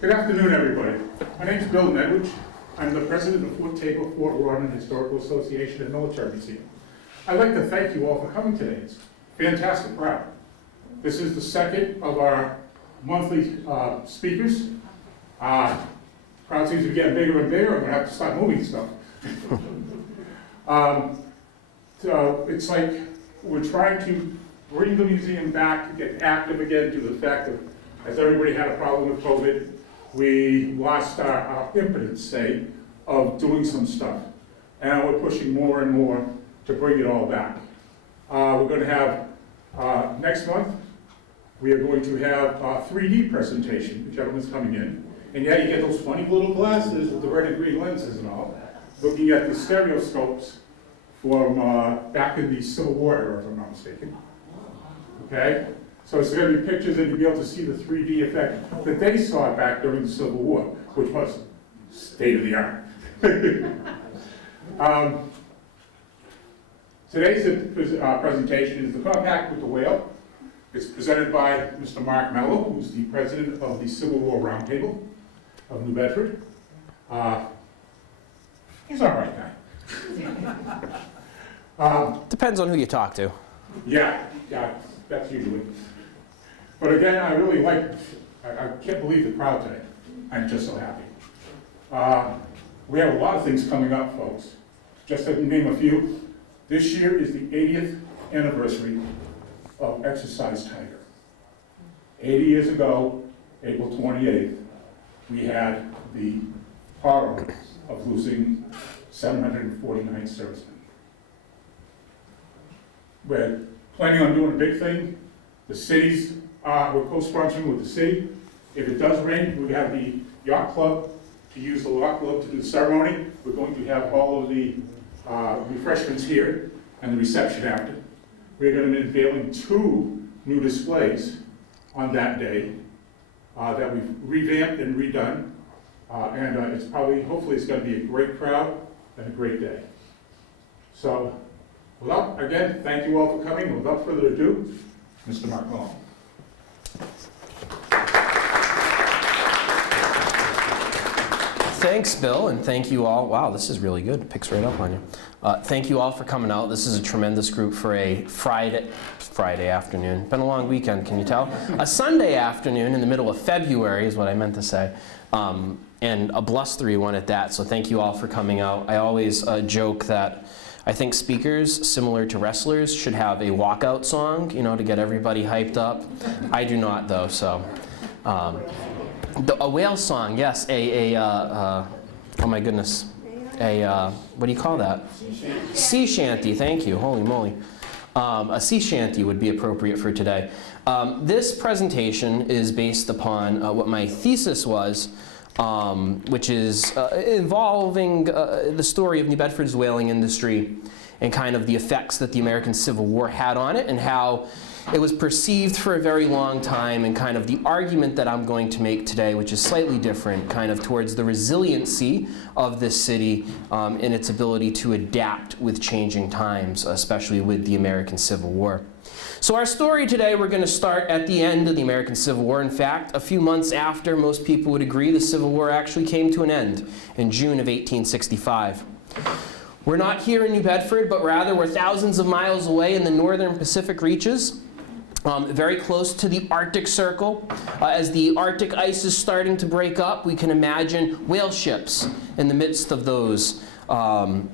Good afternoon, everybody. My name is Bill Nedwich. I'm the president of Fort Taber, Fort Rawdon Historical Association and Military Museum. I'd like to thank you all for coming today. It's a fantastic crowd. This is the second of our monthly speakers. Crowd seems to be getting bigger and bigger. I'm going to have to start moving stuff. So it's like we're trying to bring the museum back, get active again, due to the fact that, as everybody had a problem with COVID, we lost our impotence, say, of doing some stuff. And we're pushing more and more to bring it all back. We're going to have, next month, we are going to have a 3D presentation. The gentleman's coming in. And yeah, you get those funny little glasses with the red and green lenses and all, looking at the stereoscopes from back in the Civil War era, if I'm not mistaken. Okay? So it's going to be pictures and you'll be able to see the 3D effect that they saw back during the Civil War, which was state of the art. Today's presentation is the Compact with the Whale. It's presented by Mr. Mark Mello, who's the president of the Civil War Roundtable of New Bedford. He's all right guy. Depends on who you talk to. Yeah, that's usually. But again, I really like, I can't believe the crowd today. I'm just so happy. We have a lot of things coming up, folks. Just to name a few, this year is the 80th anniversary of Exercise Tiger. 80 years ago, April 28th, we had the horror of losing 749 servicemen. We're planning on doing a big thing. The cities, we're co-sponsoring with the city. If it does rain, we have the yacht club to use the yacht club to do the ceremony. We're going to have all of the refreshments here and the reception after. We're going to be unveiling 2 new displays on that day that we've revamped and redone. And it's probably, hopefully it's going to be a great crowd and a great day. So, again, thank you all for coming. Without further ado, Mr. Mark Mello. Thanks, Bill, and thank you all. Wow, this is really good. It picks right up on you. Thank you all for coming out. This is a tremendous group for a Friday afternoon. Been a long weekend, can you tell? A Sunday afternoon in the middle of February is what I meant to say. And a blustery one at that, so thank you all for coming out. I always joke that I think speakers, similar to wrestlers, should have a walkout song, you know, to get everybody hyped up. I do not, though, so. A whale song, yes, oh my goodness, what do you call that? Sea shanty, thank you, holy moly. A sea shanty would be appropriate for today. This presentation is based upon what my thesis was, which is involving the story of New Bedford's whaling industry and kind of the effects that the American Civil War had on it and how it was perceived for a very long time, and kind of the argument that I'm going to make today, which is slightly different, kind of towards the resiliency of this city and its ability to adapt with changing times, especially with the American Civil War. So our story today, we're going to start at the end of the American Civil War. In fact, a few months after most people would agree the Civil War actually came to an end in June of 1865. We're not here in New Bedford, but rather we're thousands of miles away in the northern Pacific reaches, very close to the Arctic Circle. As the Arctic ice is starting to break up, we can imagine whale ships in the midst of those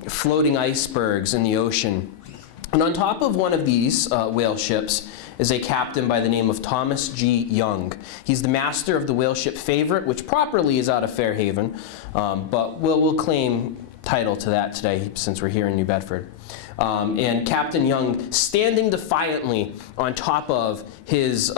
floating icebergs in the ocean. And on top of one of these whale ships is a captain by the name of Thomas G. Young. He's the master of the whale ship Favorite, which properly is out of Fairhaven, but we'll claim title to that today since we're here in New Bedford. And Captain Young, standing defiantly on top of his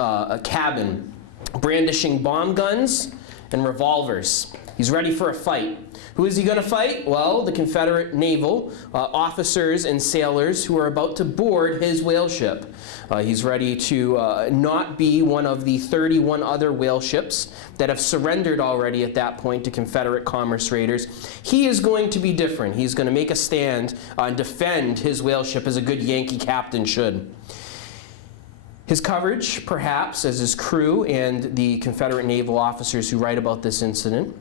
cabin, brandishing bomb guns and revolvers. He's ready for a fight. Who is he going to fight? Well, the Confederate naval officers and sailors who are about to board his whale ship. He's ready to not be one of the 31 other whale ships that have surrendered already at that point to Confederate commerce raiders. He is going to be different. He's going to make a stand and defend his whale ship as a good Yankee captain should. His coverage, perhaps, as his crew and the Confederate naval officers who write about this incident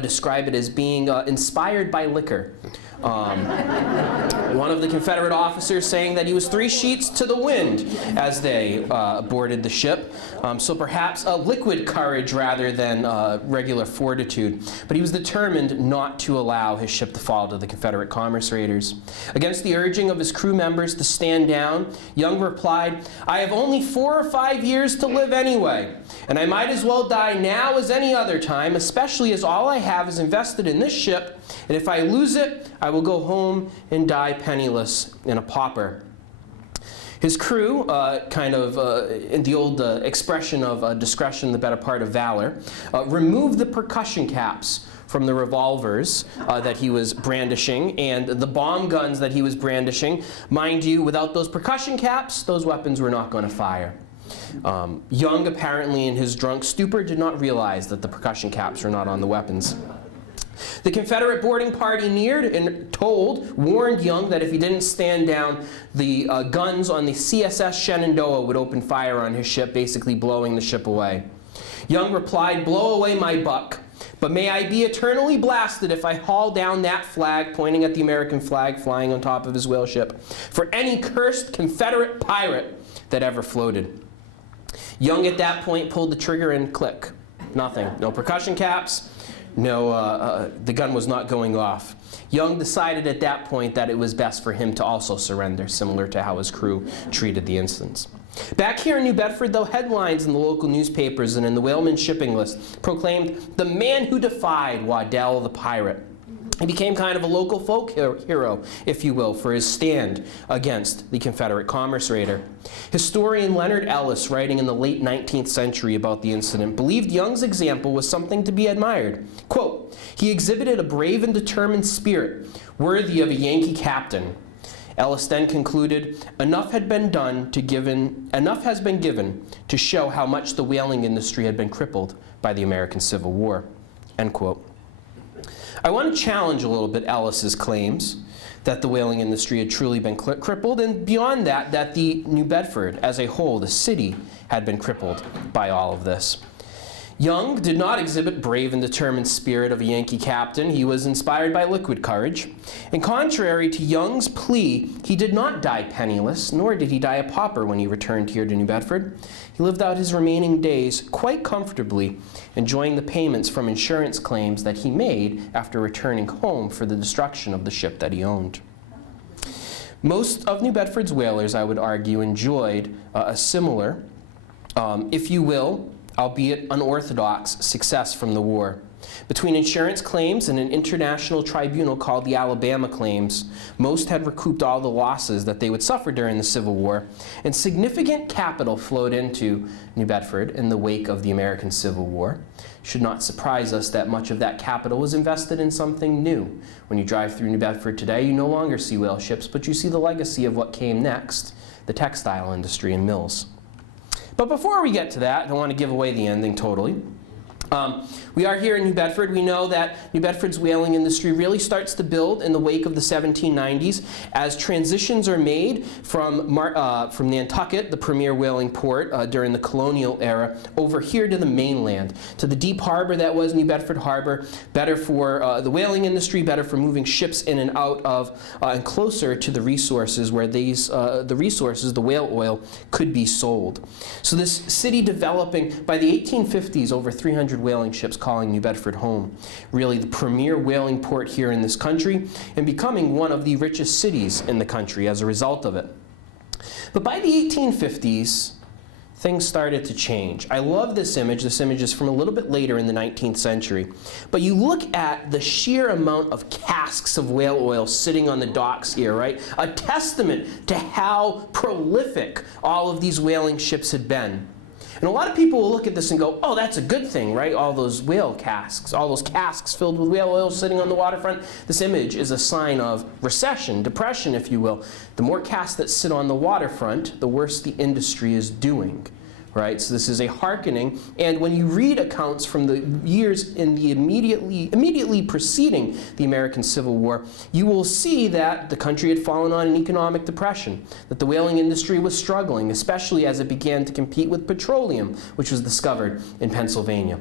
describe it as being inspired by liquor. One of the Confederate officers saying that he was 3 sheets to the wind as they boarded the ship. So perhaps a liquid courage rather than regular fortitude. But he was determined not to allow his ship to fall to the Confederate commerce raiders. Against the urging of his crew members to stand down, Young replied, "I have only 4 or 5 years to live anyway, and I might as well die now as any other time, especially as all I have is invested in this ship, and if I lose it, I will go home and die penniless and a pauper." His crew, in the old expression of discretion, the better part of valor, removed the percussion caps from the revolvers that he was brandishing and the bomb guns that he was brandishing. Mind you, without those percussion caps, those weapons were not going to fire. Young, apparently in his drunk stupor, did not realize that the percussion caps were not on the weapons. The Confederate boarding party neared and warned Young that if he didn't stand down, the guns on the CSS Shenandoah would open fire on his ship, basically blowing the ship away. Young replied, "Blow away my buck, but may I be eternally blasted if I haul down that flag," pointing at the American flag flying on top of his whale ship, "for any cursed Confederate pirate that ever floated." Young at that point pulled the trigger and click. Nothing. No percussion caps. No, the gun was not going off. Young decided at that point that it was best for him to also surrender, similar to how his crew treated the incidents. Back here in New Bedford, though, headlines in the local newspapers and in the whaleman shipping list proclaimed "the man who defied Waddell the pirate." He became kind of a local folk hero, if you will, for his stand against the Confederate commerce raider. Historian Leonard Ellis, writing in the late 19th century about the incident, believed Young's example was something to be admired. Quote, "He exhibited a brave and determined spirit, worthy of a Yankee captain." Ellis then concluded, enough has been given to show how much the whaling industry had been crippled by the American Civil War." End quote. I want to challenge a little bit Ellis's claims that the whaling industry had truly been crippled, and beyond that, that the New Bedford as a whole, the city, had been crippled by all of this. Young did not exhibit brave and determined spirit of a Yankee captain. He was inspired by liquid courage. And contrary to Young's plea, he did not die penniless, nor did he die a pauper when he returned here to New Bedford. He lived out his remaining days quite comfortably, enjoying the payments from insurance claims that he made after returning home for the destruction of the ship that he owned. Most of New Bedford's whalers, I would argue, enjoyed a similar, if you will, albeit unorthodox, success from the war. Between insurance claims and an international tribunal called the Alabama Claims, most had recouped all the losses that they would suffer during the Civil War, and significant capital flowed into New Bedford in the wake of the American Civil War. It should not surprise us that much of that capital was invested in something new. When you drive through New Bedford today, you no longer see whale ships, but you see the legacy of what came next, the textile industry and mills. But before we get to that, I don't want to give away the ending totally. We are here in New Bedford. We know that New Bedford's whaling industry really starts to build in the wake of the 1790s as transitions are made from Nantucket, the premier whaling port during the colonial era, over here to the mainland, to the deep harbor that was New Bedford Harbor, better for the whaling industry, better for moving ships in and out of, and closer to the resources where the whale oil, could be sold. So this city developing, by the 1850s, over 300 whaling ships calling New Bedford home. Really the premier whaling port here in this country, and becoming one of the richest cities in the country as a result of it. But by the 1850s, things started to change. I love this image. This image is from a little bit later in the 19th century. But you look at the sheer amount of casks of whale oil sitting on the docks here, right? A testament to how prolific all of these whaling ships had been. And a lot of people will look at this and go, oh, that's a good thing, right? All those whale casks, all those casks filled with whale oil sitting on the waterfront. This image is a sign of recession, depression, if you will. The more casks that sit on the waterfront, the worse the industry is doing. right? So this is a hearkening, and when you read accounts from the years in the immediately preceding the American Civil War, you will see that the country had fallen on an economic depression, that the whaling industry was struggling, especially as it began to compete with petroleum, which was discovered in Pennsylvania.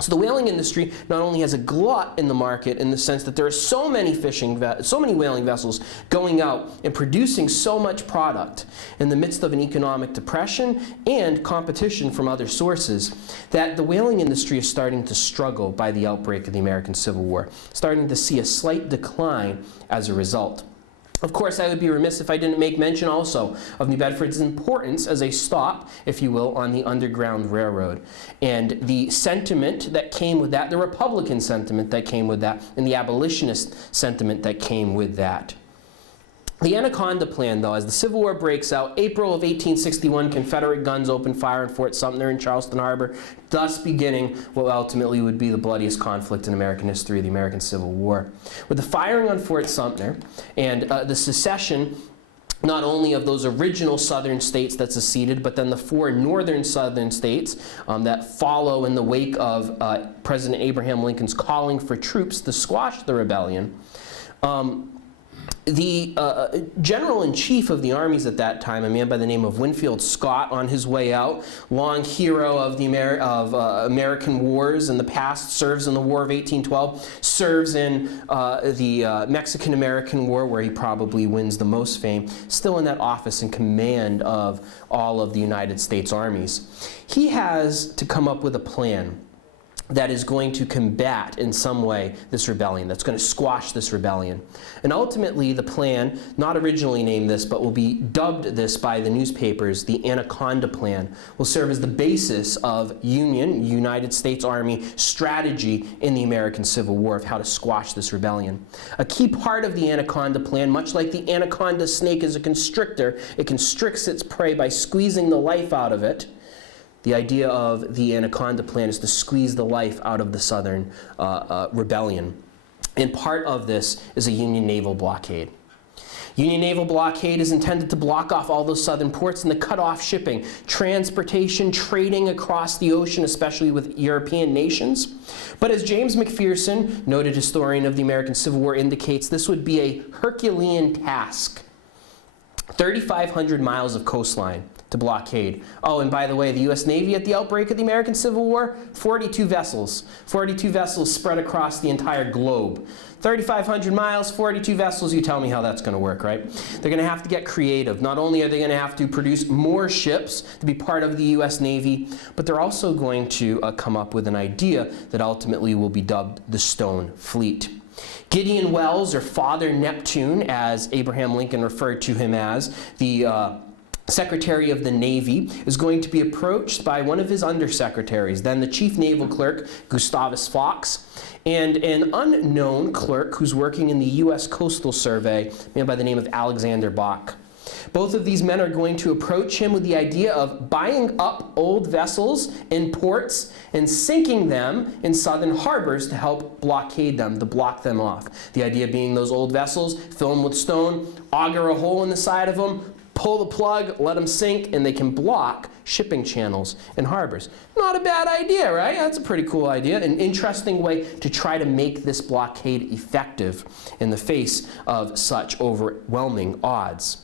So the whaling industry not only has a glut in the market in the sense that there are so many whaling vessels going out and producing so much product in the midst of an economic depression and competition from other sources, that the whaling industry is starting to struggle by the outbreak of the American Civil War, starting to see a slight decline as a result. Of course, I would be remiss if I didn't make mention also of New Bedford's importance as a stop, if you will, on the Underground Railroad. And the sentiment that came with that, the Republican sentiment that came with that, and the abolitionist sentiment that came with that. The Anaconda Plan, though, as the Civil War breaks out, April of 1861, Confederate guns open fire on Fort Sumter in Charleston Harbor, thus beginning what ultimately would be the bloodiest conflict in American history, the American Civil War. With the firing on Fort Sumter and the secession not only of those original southern states that seceded, but then the 4 northern southern states that follow in the wake of President Abraham Lincoln's calling for troops to squash the rebellion. The general-in-chief of the armies at that time, a man by the name of Winfield Scott, on his way out, long hero of the American wars in the past, serves in the War of 1812, serves in the Mexican-American War, where he probably wins the most fame, still in that office in command of all of the United States armies. He has to come up with a plan that is going to combat in some way this rebellion, that's going to squash this rebellion. And ultimately the plan, not originally named this, but will be dubbed this by the newspapers, the Anaconda Plan, will serve as the basis of United States Army strategy in the American Civil War of how to squash this rebellion. A key part of the Anaconda Plan, much like the anaconda snake is a constrictor, it constricts its prey by squeezing the life out of it. The idea of the Anaconda Plan is to squeeze the life out of the Southern rebellion. And part of this is a Union naval blockade. Union naval blockade is intended to block off all those southern ports and to cut off shipping, transportation, trading across the ocean, especially with European nations. But as James McPherson, noted historian of the American Civil War, indicates, this would be a Herculean task. 3,500 miles of coastline to blockade. Oh, and by the way, the U.S. Navy at the outbreak of the American Civil War, 42 vessels. 42 vessels spread across the entire globe. 3,500 miles, 42 vessels, you tell me how that's going to work, right? They're going to have to get creative. Not only are they going to have to produce more ships to be part of the U.S. Navy, but they're also going to come up with an idea that ultimately will be dubbed the Stone Fleet. Gideon Welles, or Father Neptune, as Abraham Lincoln referred to him as, the Secretary of the Navy, is going to be approached by one of his undersecretaries, then the Chief Naval Clerk, Gustavus Fox, and an unknown clerk who's working in the U.S. Coastal Survey, a man by the name of Alexander Bach. Both of these men are going to approach him with the idea of buying up old vessels in ports and sinking them in southern harbors to help blockade them, to block them off. The idea being those old vessels, fill them with stone, auger a hole in the side of them, pull the plug, let them sink, and they can block shipping channels and harbors. Not a bad idea, right? That's a pretty cool idea. An interesting way to try to make this blockade effective in the face of such overwhelming odds.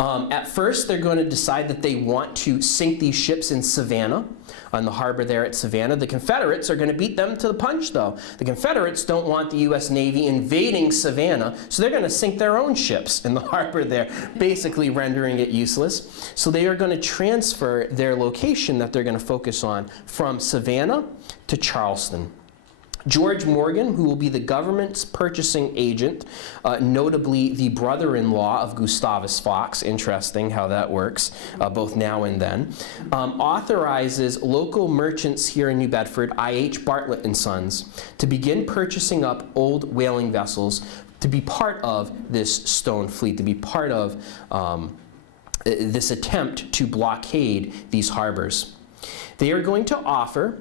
At first, they're going to decide that they want to sink these ships in Savannah, on the harbor there at Savannah. The Confederates are going to beat them to the punch, though. The Confederates don't want the U.S. Navy invading Savannah, so they're going to sink their own ships in the harbor there, basically rendering it useless. So they are going to transfer their location that they're going to focus on from Savannah to Charleston. George Morgan, who will be the government's purchasing agent, notably the brother-in-law of Gustavus Fox, interesting how that works, both now and then, authorizes local merchants here in New Bedford, I.H. Bartlett and Sons, to begin purchasing up old whaling vessels to be part of this Stone Fleet, to be part of this attempt to blockade these harbors. They are going to offer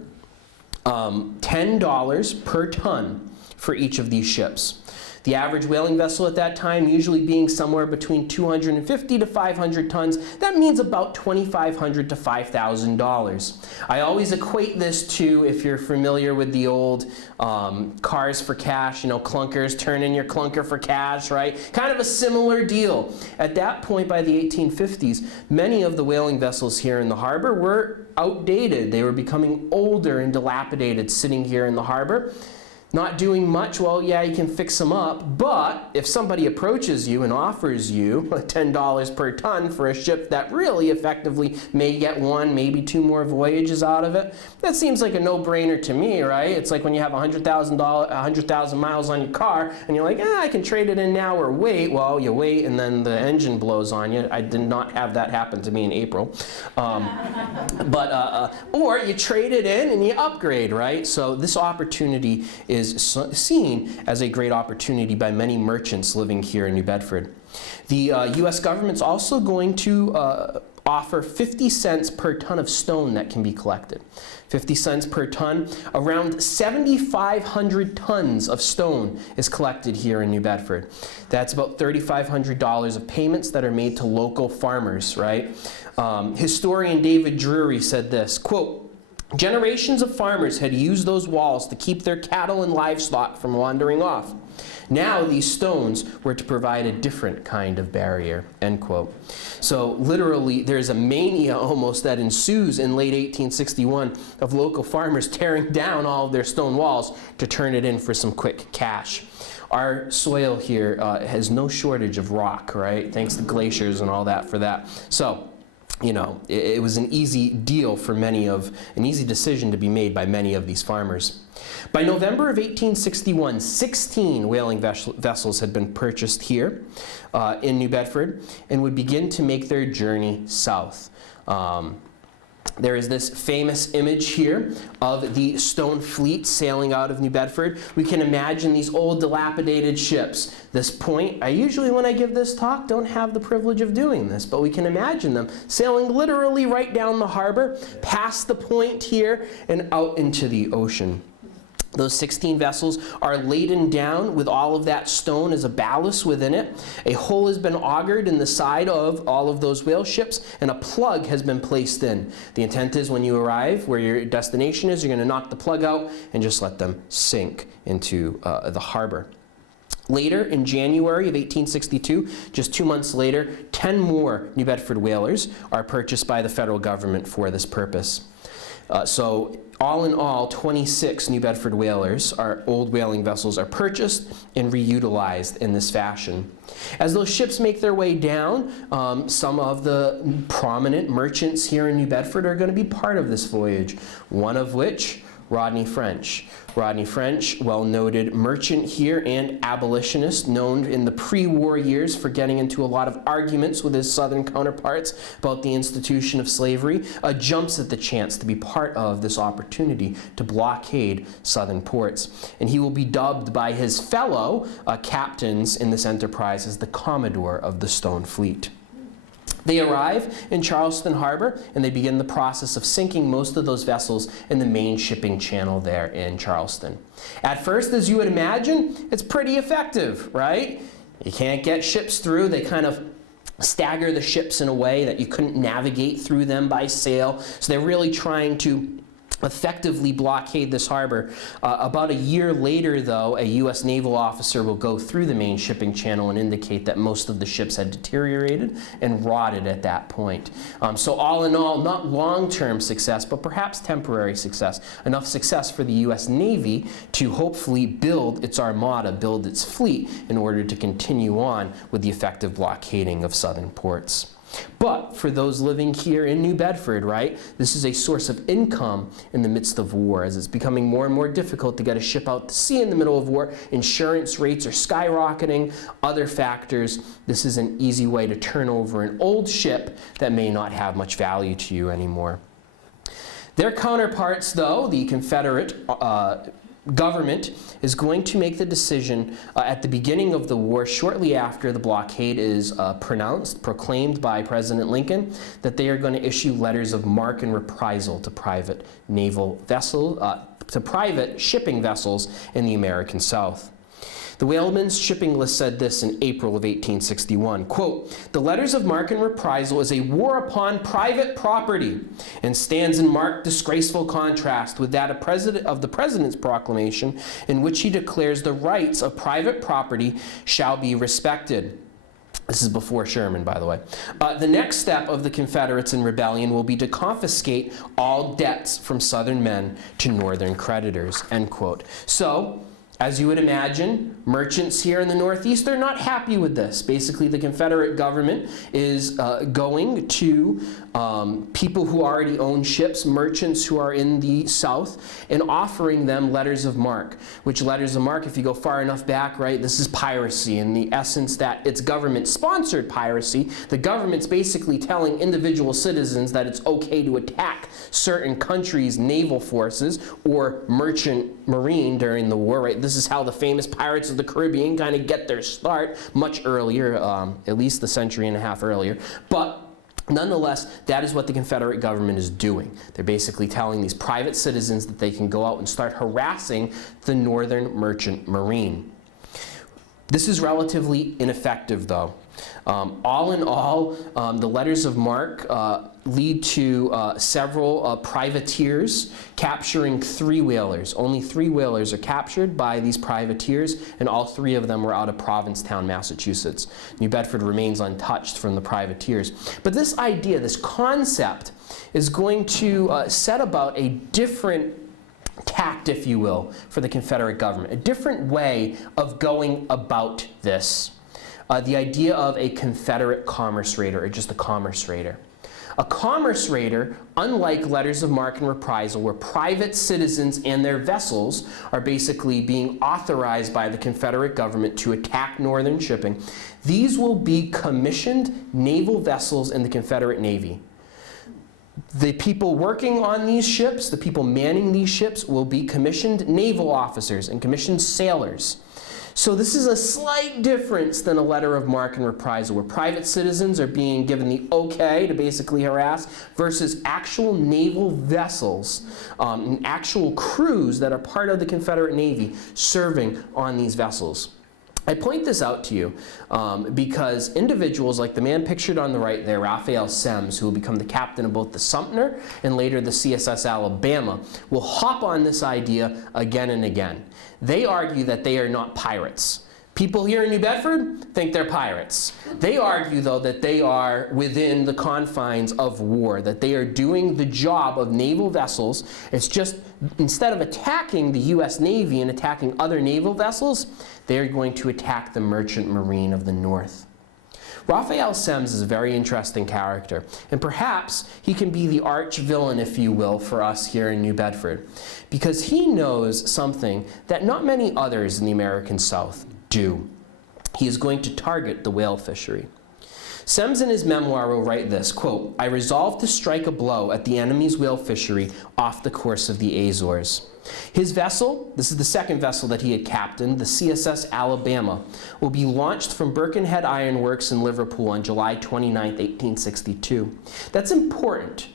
$10 per ton for each of these ships. The average whaling vessel at that time usually being somewhere between 250 to 500 tons. That means about $2,500 to $5,000. I always equate this to, if you're familiar with the old cars for cash, you know, clunkers, turn in your clunker for cash, right? Kind of a similar deal. At that point, by the 1850s, many of the whaling vessels here in the harbor were outdated. They were becoming older and dilapidated sitting here in the harbor. Not doing much. Well, yeah, you can fix them up, but if somebody approaches you and offers you $10 per ton for a ship that really effectively may get one, maybe two more voyages out of it, that seems like a no-brainer to me, right? It's like when you have 100,000 miles on your car and you're like, I can trade it in now or wait. Well, you wait and then the engine blows on you. I did not have that happen to me in April. Or you trade it in and you upgrade, right? So this opportunity is seen as a great opportunity by many merchants living here in New Bedford. The U.S. government's also going to offer 50 cents per ton of stone that can be collected. 50 cents per ton. Around 7,500 tons of stone is collected here in New Bedford. That's about $3,500 of payments that are made to local farmers, right? Historian David Drury said this, quote, "Generations of farmers had used those walls to keep their cattle and livestock from wandering off. Now these stones were to provide a different kind of barrier," end quote. So literally there's a mania almost that ensues in late 1861 of local farmers tearing down all of their stone walls to turn it in for some quick cash. Our soil here has no shortage of rock, right? Thanks to glaciers and all that for that. So, you know, it was an easy deal for an easy decision to be made by many of these farmers. By November of 1861, 16 whaling vessels had been purchased here in New Bedford and would begin to make their journey south. There is this famous image here of the stone fleet sailing out of New Bedford. We can imagine these old dilapidated ships. This point, I usually when I give this talk don't have the privilege of doing this, but we can imagine them sailing literally right down the harbor, past the point here, and out into the ocean. Those 16 vessels are laden down with all of that stone as a ballast within it. A hole has been augured in the side of all of those whale ships, and a plug has been placed in. The intent is when you arrive where your destination is, you're going to knock the plug out and just let them sink into the harbor. Later, in January of 1862, just 2 months later, 10 more New Bedford whalers are purchased by the federal government for this purpose. So all in all, 26 New Bedford whalers, our old whaling vessels, are purchased and reutilized in this fashion. As those ships make their way down, some of the prominent merchants here in New Bedford are going to be part of this voyage, one of which, Rodney French. Rodney French, well-noted merchant here and abolitionist, known in the pre-war years for getting into a lot of arguments with his southern counterparts about the institution of slavery, jumps at the chance to be part of this opportunity to blockade southern ports. And he will be dubbed by his fellow captains in this enterprise as the Commodore of the Stone Fleet. They arrive in Charleston Harbor and they begin the process of sinking most of those vessels in the main shipping channel there in Charleston. At first, as you would imagine, it's pretty effective, right? You can't get ships through. They kind of stagger the ships in a way that you couldn't navigate through them by sail. So they're really trying to effectively blockade this harbor. About a year later, though, a U.S. naval officer will go through the main shipping channel and indicate that most of the ships had deteriorated and rotted at that point. So all in all, not long-term success, but perhaps temporary success. Enough success for the U.S. Navy to hopefully build its armada, build its fleet, in order to continue on with the effective blockading of southern ports. But for those living here in New Bedford, right, this is a source of income in the midst of war. As it's becoming more and more difficult to get a ship out to sea in the middle of war, insurance rates are skyrocketing, other factors. This is an easy way to turn over an old ship that may not have much value to you anymore. Their counterparts, though, the Confederate government, is going to make the decision at the beginning of the war, shortly after the blockade is proclaimed by President Lincoln, that they are going to issue letters of marque and reprisal to private naval vessels, to private shipping vessels in the American South. The whalemen's shipping list said this in April of 1861, quote, "The letters of marque and reprisal is a war upon private property and stands in marked disgraceful contrast with that of the President's proclamation in which he declares the rights of private property shall be respected." This is before Sherman, by the way. The next step of the Confederates in rebellion will be to confiscate all debts from Southern men to Northern creditors, end quote. So, as you would imagine, merchants here in the Northeast, they're not happy with this. Basically, the Confederate government is going to people who already own ships, merchants who are in the South, and offering them letters of marque. Which letters of marque, if you go far enough back, right, this is piracy in the essence that it's government-sponsored piracy. The government's basically telling individual citizens that it's okay to attack certain countries' naval forces or merchant marine during the war, right? This is how the famous Pirates of the Caribbean kind of get their start much earlier, at least a century and a half earlier. But nonetheless, that is what the Confederate government is doing. They're basically telling these private citizens that they can go out and start harassing the Northern merchant marine. This is relatively ineffective, though. All in all, the letters of marque lead to several privateers capturing 3 whalers. Only 3 whalers are captured by these privateers, and all 3 of them were out of Provincetown, Massachusetts. New Bedford remains untouched from the privateers. But this idea, this concept, is going to set about a different tact, if you will, for the Confederate government, a different way of going about this. The idea of a Confederate commerce raider, or just a commerce raider. A commerce raider, unlike letters of marque and reprisal, where private citizens and their vessels are basically being authorized by the Confederate government to attack Northern shipping, these will be commissioned naval vessels in the Confederate Navy. The people working on these ships, the people manning these ships, will be commissioned naval officers and commissioned sailors. So this is a slight difference than a letter of marque and reprisal, where private citizens are being given the okay to basically harass, versus actual naval vessels and actual crews that are part of the Confederate Navy serving on these vessels. I point this out to you because individuals like the man pictured on the right there, Raphael Semmes, who will become the captain of both the Sumter and later the CSS Alabama, will hop on this idea again and again. They argue that they are not pirates. People here in New Bedford think they're pirates. They argue, though, that they are within the confines of war, that they are doing the job of naval vessels. It's just, instead of attacking the U.S. Navy and attacking other naval vessels, they're going to attack the merchant marine of the North. Raphael Semmes is a very interesting character, and perhaps he can be the arch villain, if you will, for us here in New Bedford, because he knows something that not many others in the American South do. He is going to target the whale fishery. Semmes in his memoir will write this, quote, "I resolved to strike a blow at the enemy's whale fishery off the course of the Azores. His vessel, this is the second vessel that he had captained, the CSS Alabama, will be launched from Birkenhead Iron Works in Liverpool on July 29, 1862. That's important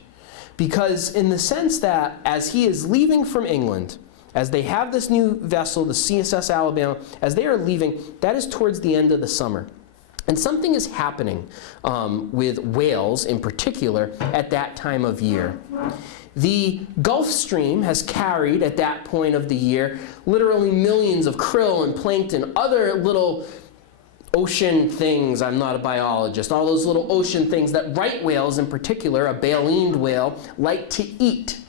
because in the sense that as he is leaving from England, as they have this new vessel, the CSS Alabama, as they are leaving, that is towards the end of the summer. And something is happening with whales in particular at that time of year. The Gulf Stream has carried, at that point of the year, literally millions of krill and plankton, other little ocean things. I'm not a biologist. All those little ocean things that right whales in particular, a baleen whale, like to eat.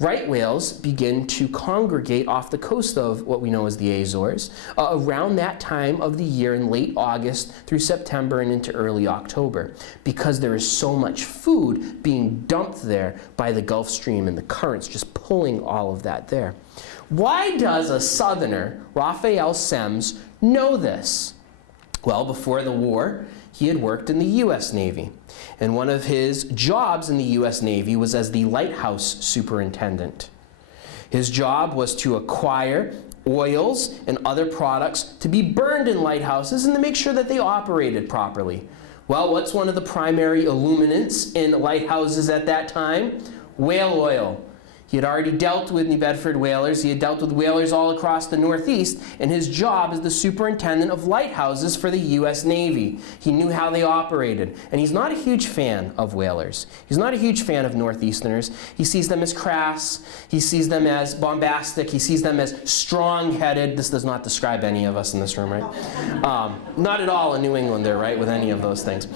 Right whales begin to congregate off the coast of what we know as the Azores around that time of the year in late August through September and into early October, because there is so much food being dumped there by the Gulf Stream and the currents just pulling all of that there. Why does a Southerner, Raphael Semmes, know this? Well, before the war, he had worked in the U.S. Navy. And one of his jobs in the U.S. Navy was as the lighthouse superintendent. His job was to acquire oils and other products to be burned in lighthouses and to make sure that they operated properly. Well, what's one of the primary illuminants in lighthouses at that time? Whale oil. He had already dealt with New Bedford whalers. He had dealt with whalers all across the Northeast, and his job is the superintendent of lighthouses for the U.S. Navy. He knew how they operated, and he's not a huge fan of whalers. He's not a huge fan of Northeasterners. He sees them as crass. He sees them as bombastic. He sees them as strong-headed. This does not describe any of us in this room, right? Not at all a New Englander, right, with any of those things.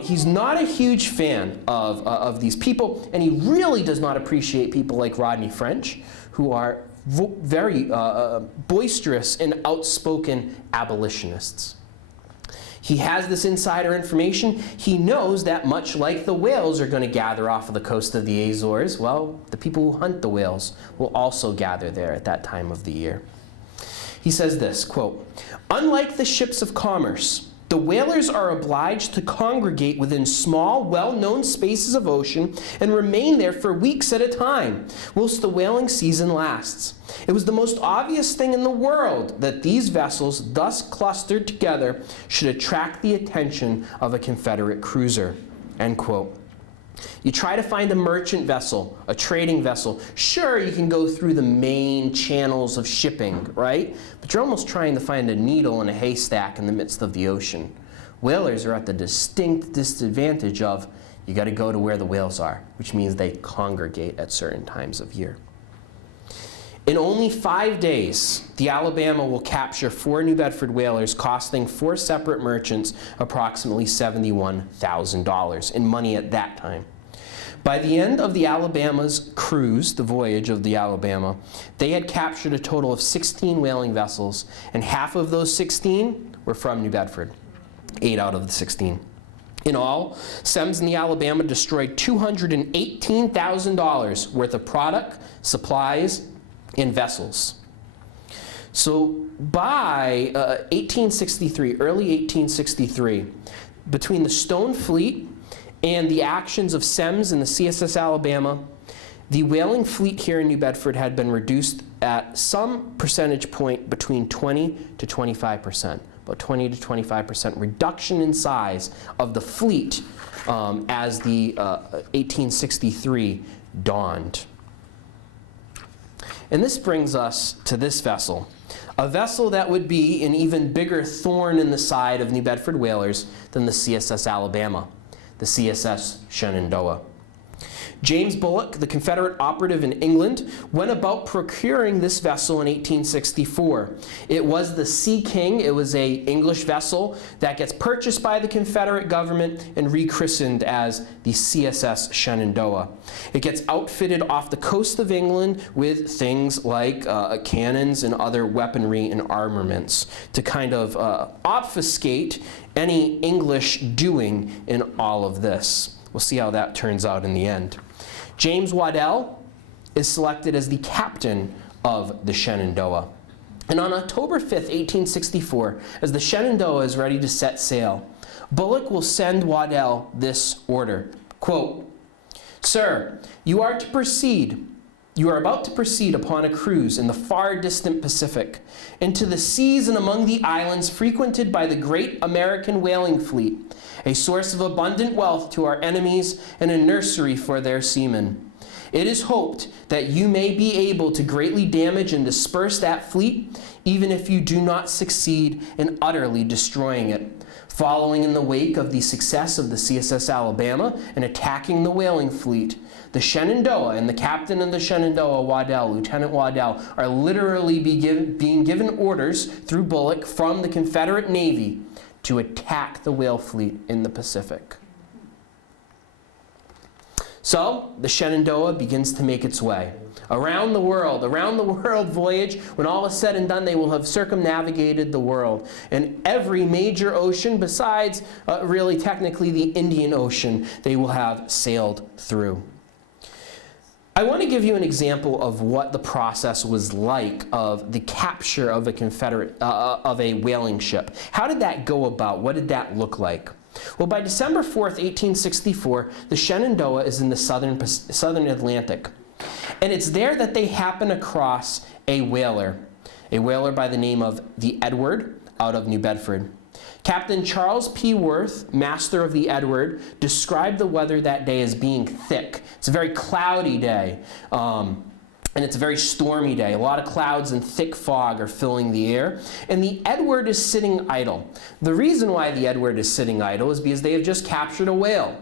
He's not a huge fan of these people, and he really does not appreciate people like Rodney French, who are very boisterous and outspoken abolitionists. He has this insider information. He knows that much like the whales are going to gather off of the coast of the Azores, well, the people who hunt the whales will also gather there at that time of the year. He says this, quote, "Unlike the ships of commerce, the whalers are obliged to congregate within small, well-known spaces of ocean and remain there for weeks at a time, whilst the whaling season lasts. It was the most obvious thing in the world that these vessels, thus clustered together, should attract the attention of a Confederate cruiser." End quote. You try to find a merchant vessel, a trading vessel. Sure, you can go through the main channels of shipping, right? But you're almost trying to find a needle in a haystack in the midst of the ocean. Whalers are at the distinct disadvantage of you got to go to where the whales are, which means they congregate at certain times of year. In only 5 days, the Alabama will capture 4 New Bedford whalers, costing 4 separate merchants approximately $71,000 in money at that time. By the end of the Alabama's cruise, the voyage of the Alabama, they had captured a total of 16 whaling vessels, and half of those 16 were from New Bedford, 8 out of the 16. In all, Semmes and the Alabama destroyed $218,000 worth of product, supplies, and vessels. So by 1863, early 1863, between the Stone Fleet and the actions of Semmes and the CSS Alabama, the whaling fleet here in New Bedford had been reduced at some percentage point between 20 to 25%, about 20 to 25% reduction in size of the fleet as the 1863 dawned. And this brings us to this vessel, a vessel that would be an even bigger thorn in the side of New Bedford whalers than the CSS Alabama, the CSS Shenandoah. James Bullock, the Confederate operative in England, went about procuring this vessel in 1864. It was the Sea King. It was an English vessel that gets purchased by the Confederate government and rechristened as the CSS Shenandoah. It gets outfitted off the coast of England with things like cannons and other weaponry and armaments to kind of obfuscate any English doing in all of this. We'll see how that turns out in the end. James Waddell is selected as the captain of the Shenandoah. And on October 5th, 1864, as the Shenandoah is ready to set sail, Bullock will send Waddell this order, quote, "Sir, you are about to proceed upon a cruise in the far distant Pacific, into the seas and among the islands frequented by the great American whaling fleet, a source of abundant wealth to our enemies and a nursery for their seamen. It is hoped that you may be able to greatly damage and disperse that fleet, even if you do not succeed in utterly destroying it. Following in the wake of the success of the CSS Alabama and attacking the whaling fleet, the Shenandoah and the captain of the Shenandoah, Waddell, Lieutenant Waddell, are literally being given orders through Bullock from the Confederate Navy to attack the whale fleet in the Pacific." So the Shenandoah begins to make its way around the world voyage. When all is said and done, they will have circumnavigated the world. And every major ocean besides really technically the Indian Ocean, they will have sailed through. I want to give you an example of what the process was like of the capture of a whaling ship. How did that go about? What did that look like? Well, by December 4th, 1864, the Shenandoah is in the southern Atlantic. And it's there that they happen across a whaler by the name of the Edward out of New Bedford. Captain Charles P. Worth, master of the Edward, described the weather that day as being thick. It's a very cloudy day. and it's a very stormy day. A lot of clouds and thick fog are filling the air, and the Edward is sitting idle. The reason why the Edward is sitting idle is because they have just captured a whale.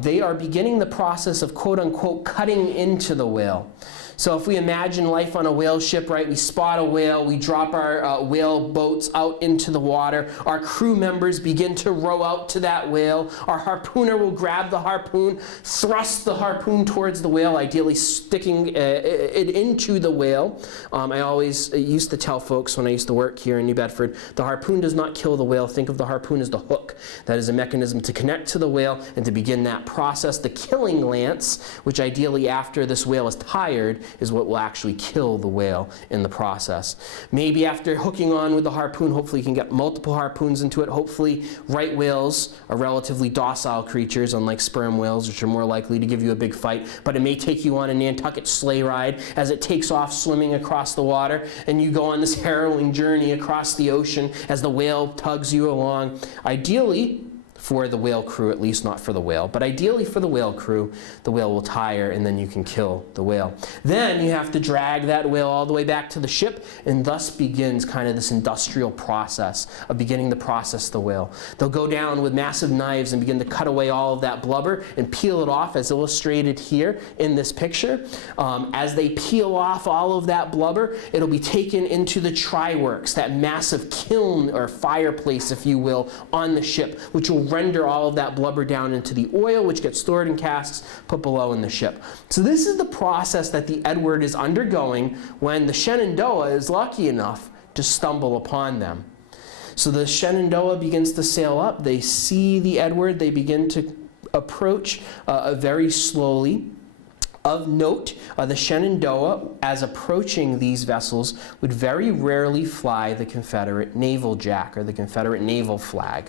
They are beginning the process of quote-unquote cutting into the whale. So if we imagine life on a whale ship, right, we spot a whale, we drop our whale boats out into the water, our crew members begin to row out to that whale, our harpooner will grab the harpoon, thrust the harpoon towards the whale, ideally sticking it into the whale. I always used to tell folks when I used to work here in New Bedford, the harpoon does not kill the whale. Think of the harpoon as the hook. That is a mechanism to connect to the whale and to begin that process. The killing lance, which ideally after this whale is tired, is what will actually kill the whale in the process. Maybe after hooking on with the harpoon, hopefully you can get multiple harpoons into it. Hopefully right whales are relatively docile creatures, unlike sperm whales, which are more likely to give you a big fight. But it may take you on a Nantucket sleigh ride as it takes off swimming across the water, and you go on this harrowing journey across the ocean as the whale tugs you along. Ideally, for the whale crew, at least, not for the whale, but ideally for the whale crew, the whale will tire and then you can kill the whale. Then you have to drag that whale all the way back to the ship, and thus begins kind of this industrial process of beginning to process the whale. They'll go down with massive knives and begin to cut away all of that blubber and peel it off, as illustrated here in this picture. As they peel off all of that blubber, it'll be taken into the try-works, that massive kiln or fireplace, if you will, on the ship, which will render all of that blubber down into the oil, which gets stored in casks put below in the ship. So this is the process that the Edward is undergoing when the Shenandoah is lucky enough to stumble upon them. So the Shenandoah begins to sail up. They see the Edward. They begin to approach very slowly. Of note, the Shenandoah, as approaching these vessels, would very rarely fly the Confederate naval jack or the Confederate naval flag.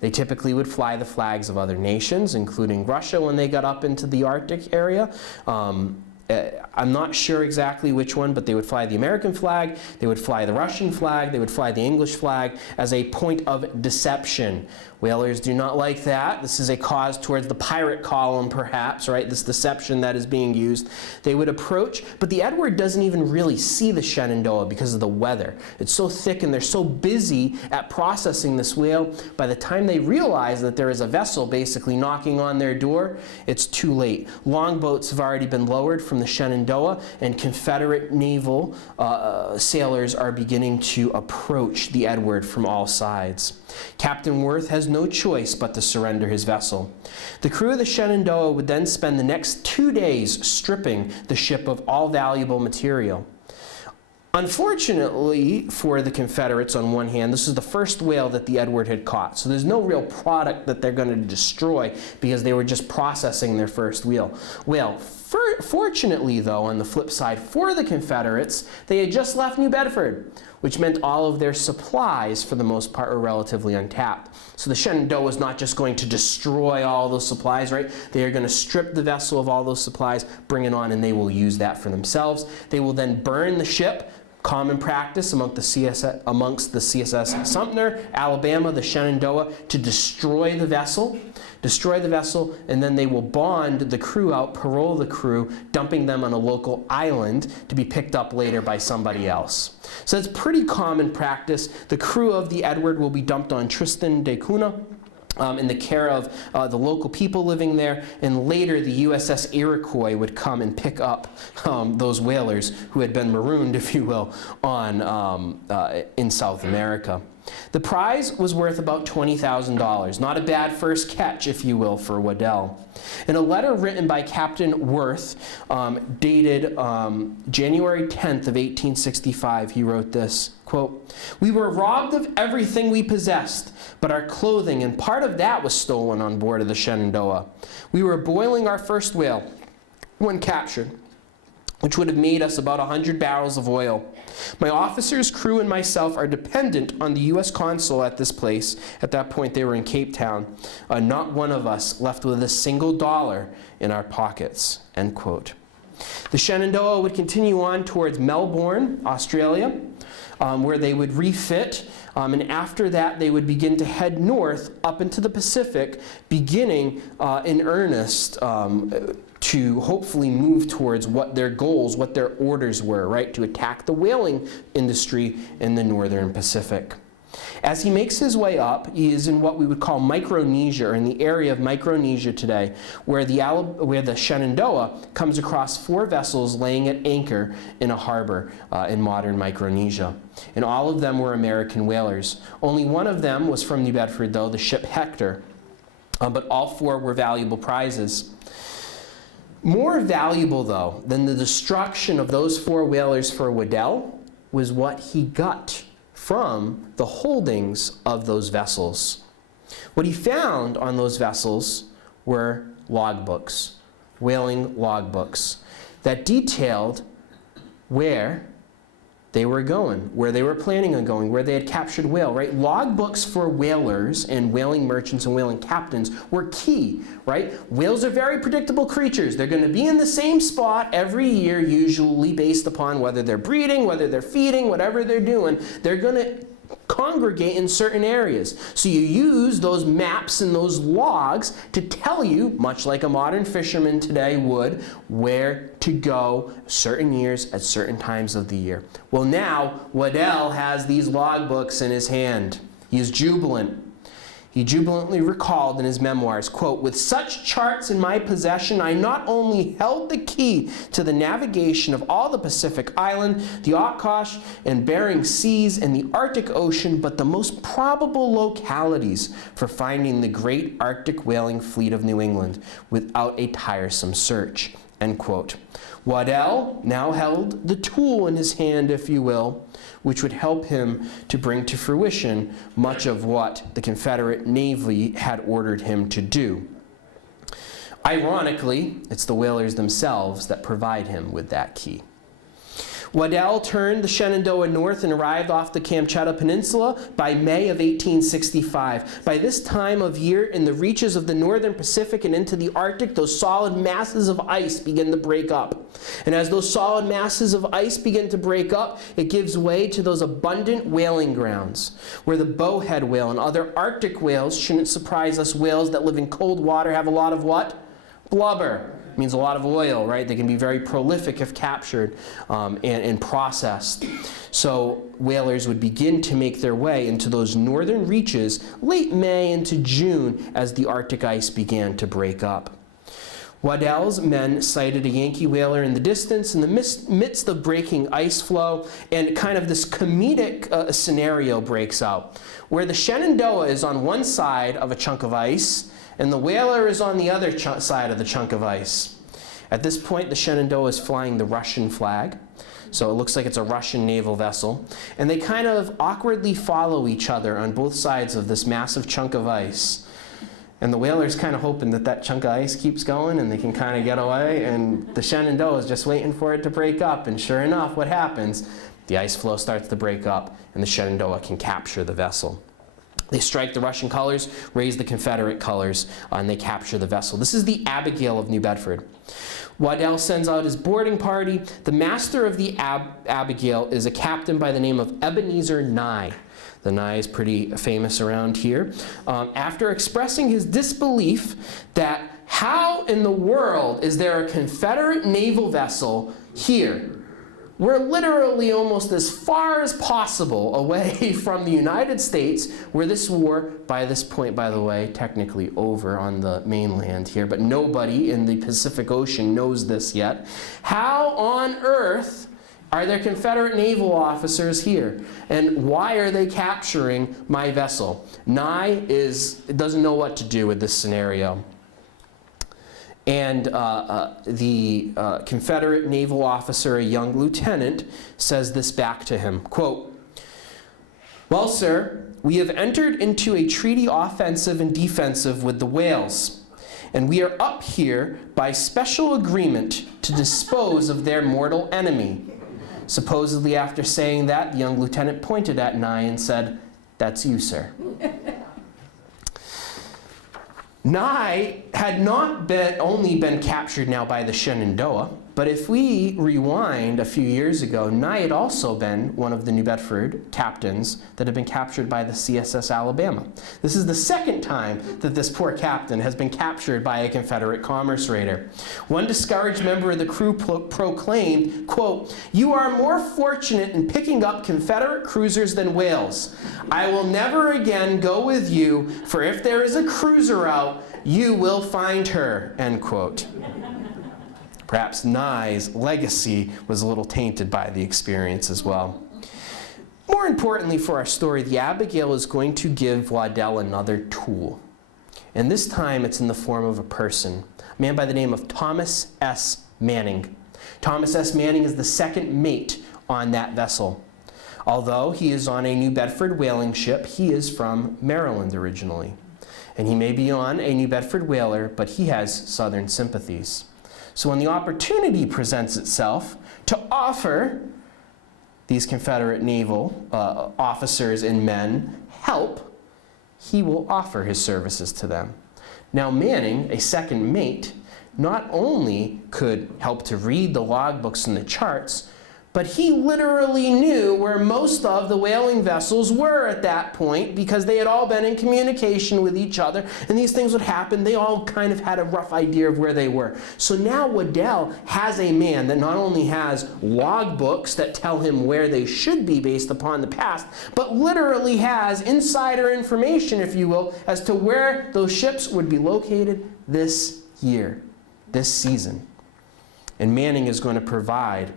They typically would fly the flags of other nations, including Russia when they got up into the Arctic area. I'm not sure exactly which one, but they would fly the American flag, they would fly the Russian flag, they would fly the English flag as a point of deception. Whalers do not like that. This is a cause towards the pirate column, perhaps, right? This deception that is being used. They would approach, but the Edward doesn't even really see the Shenandoah because of the weather. It's so thick and they're so busy at processing this whale. By the time they realize that there is a vessel basically knocking on their door, it's too late. Longboats have already been lowered from the Shenandoah, and Confederate naval sailors are beginning to approach the Edward from all sides. Captain Worth has no choice but to surrender his vessel. The crew of the Shenandoah would then spend the next 2 days stripping the ship of all valuable material. Unfortunately for the Confederates, on one hand, this is the first whale that the Edward had caught, so there's no real product that they're going to destroy because they were just processing their first whale. Fortunately, though, on the flip side, for the Confederates, they had just left New Bedford, which meant all of their supplies, for the most part, were relatively untapped. So the Shenandoah was not just going to destroy all those supplies, right? They are going to strip the vessel of all those supplies, bring it on, and they will use that for themselves. They will then burn the ship. Common practice amongst the CSS Sumter, Alabama, the Shenandoah, to destroy the vessel, and then they will bond the crew out, parole the crew, dumping them on a local island to be picked up later by somebody else. So it's pretty common practice. The crew of the Edward will be dumped on Tristan da Cunha, in the care of the local people living there, and later the USS Iroquois would come and pick up those whalers who had been marooned, if you will, in South America. The prize was worth about $20,000. Not a bad first catch, if you will, for Waddell. In a letter written by Captain Worth, dated January 10th of 1865, he wrote this, quote, "We were robbed of everything we possessed, but our clothing, and part of that was stolen on board of the Shenandoah. We were boiling our first whale when captured, which would have made us about 100 barrels of oil. My officers, crew, and myself are dependent on the U.S. consul at this place." At that point, they were in Cape Town. "Not one of us left with a single dollar in our pockets," end quote. The Shenandoah would continue on towards Melbourne, Australia, where they would refit, and after that they would begin to head north up into the Pacific, beginning in earnest to hopefully move towards what their goals, what their orders were, right? To attack the whaling industry in the northern Pacific. As he makes his way up, he is in what we would call Micronesia, or in the area of Micronesia today, where the Shenandoah comes across 4 vessels laying at anchor in a harbor in modern Micronesia. And all of them were American whalers. Only one of them was from New Bedford, though, the ship Hector. But all 4 were valuable prizes. More valuable, though, than the destruction of those 4 whalers for Waddell was what he got from the holdings of those vessels. What he found on those vessels were logbooks, whaling logbooks, that detailed where they were going, where they were planning on going, where they had captured whale, right? Logbooks for whalers and whaling merchants and whaling captains were key, right? Whales are very predictable creatures. They're going to be in the same spot every year, usually based upon whether they're breeding, whether they're feeding, whatever they're doing. They're going to congregate in certain areas. So you use those maps and those logs to tell you, much like a modern fisherman today would, where to go certain years at certain times of the year. Well, now Waddell has these logbooks in his hand. He is jubilant. He jubilantly recalled in his memoirs, quote, "With such charts in my possession, I not only held the key to the navigation of all the Pacific Island, the Oshkosh and Bering Seas, and the Arctic Ocean, but the most probable localities for finding the great Arctic whaling fleet of New England without a tiresome search." End quote. Waddell now held the tool in his hand, if you will, which would help him to bring to fruition much of what the Confederate Navy had ordered him to do. Ironically, it's the whalers themselves that provide him with that key. Waddell turned the Shenandoah north and arrived off the Kamchatka Peninsula by May of 1865. By this time of year, in the reaches of the northern Pacific and into the Arctic, those solid masses of ice begin to break up. And as those solid masses of ice begin to break up, it gives way to those abundant whaling grounds, where the bowhead whale and other Arctic whales, shouldn't surprise us, whales that live in cold water have a lot of what? Blubber. It means a lot of oil, right? They can be very prolific if captured and processed. So whalers would begin to make their way into those northern reaches late May into June as the Arctic ice began to break up. Waddell's men sighted a Yankee whaler in the distance in the midst of breaking ice flow, and kind of this comedic scenario breaks out, where the Shenandoah is on one side of a chunk of ice, and the whaler is on the other side of the chunk of ice. At this point, the Shenandoah is flying the Russian flag, so it looks like it's a Russian naval vessel, and they kind of awkwardly follow each other on both sides of this massive chunk of ice. And the whaler's kind of hoping that that chunk of ice keeps going and they can kind of get away, and the Shenandoah is just waiting for it to break up, and sure enough, what happens? The ice flow starts to break up, and the Shenandoah can capture the vessel. They strike the Russian colors, raise the Confederate colors, and they capture the vessel. This is the Abigail of New Bedford. Waddell sends out his boarding party. The master of the Abigail is a captain by the name of Ebenezer Nye. The Nye is pretty famous around here. After expressing his disbelief that how in the world is there a Confederate naval vessel here? We're literally almost as far as possible away from the United States, where this war, by this point, by the way, technically over on the mainland here, but nobody in the Pacific Ocean knows this yet. How on earth are there Confederate naval officers here? And why are they capturing my vessel? Nye doesn't know what to do with this scenario. And the Confederate naval officer, a young lieutenant, says this back to him, quote, "Well, sir, we have entered into a treaty offensive and defensive with the whales, and we are up here by special agreement to dispose of their mortal enemy." Supposedly after saying that, the young lieutenant pointed at Nye and said, "That's you, sir." Nye had not only been captured now by the Shenandoah, But if we rewind a few years ago, Nye had also been one of the New Bedford captains that had been captured by the CSS Alabama. This is the second time that this poor captain has been captured by a Confederate commerce raider. One discouraged member of the crew proclaimed, quote, "You are more fortunate in picking up Confederate cruisers than whales. I will never again go with you, for if there is a cruiser out, you will find her," end quote. Perhaps Nye's legacy was a little tainted by the experience as well. More importantly for our story, the Abigail is going to give Waddell another tool. And this time it's in the form of a person, a man by the name of Thomas S. Manning. Thomas S. Manning is the second mate on that vessel. Although he is on a New Bedford whaling ship, he is from Maryland originally. And he may be on a New Bedford whaler, but he has Southern sympathies. So when the opportunity presents itself to offer these Confederate naval officers and men help, he will offer his services to them. Now Manning, a second mate, not only could help to read the logbooks and the charts, but he literally knew where most of the whaling vessels were at that point because they had all been in communication with each other, and these things would happen. They all kind of had a rough idea of where they were. So now Waddell has a man that not only has logbooks that tell him where they should be based upon the past, but literally has insider information, if you will, as to where those ships would be located this year, this season. And Manning is going to provide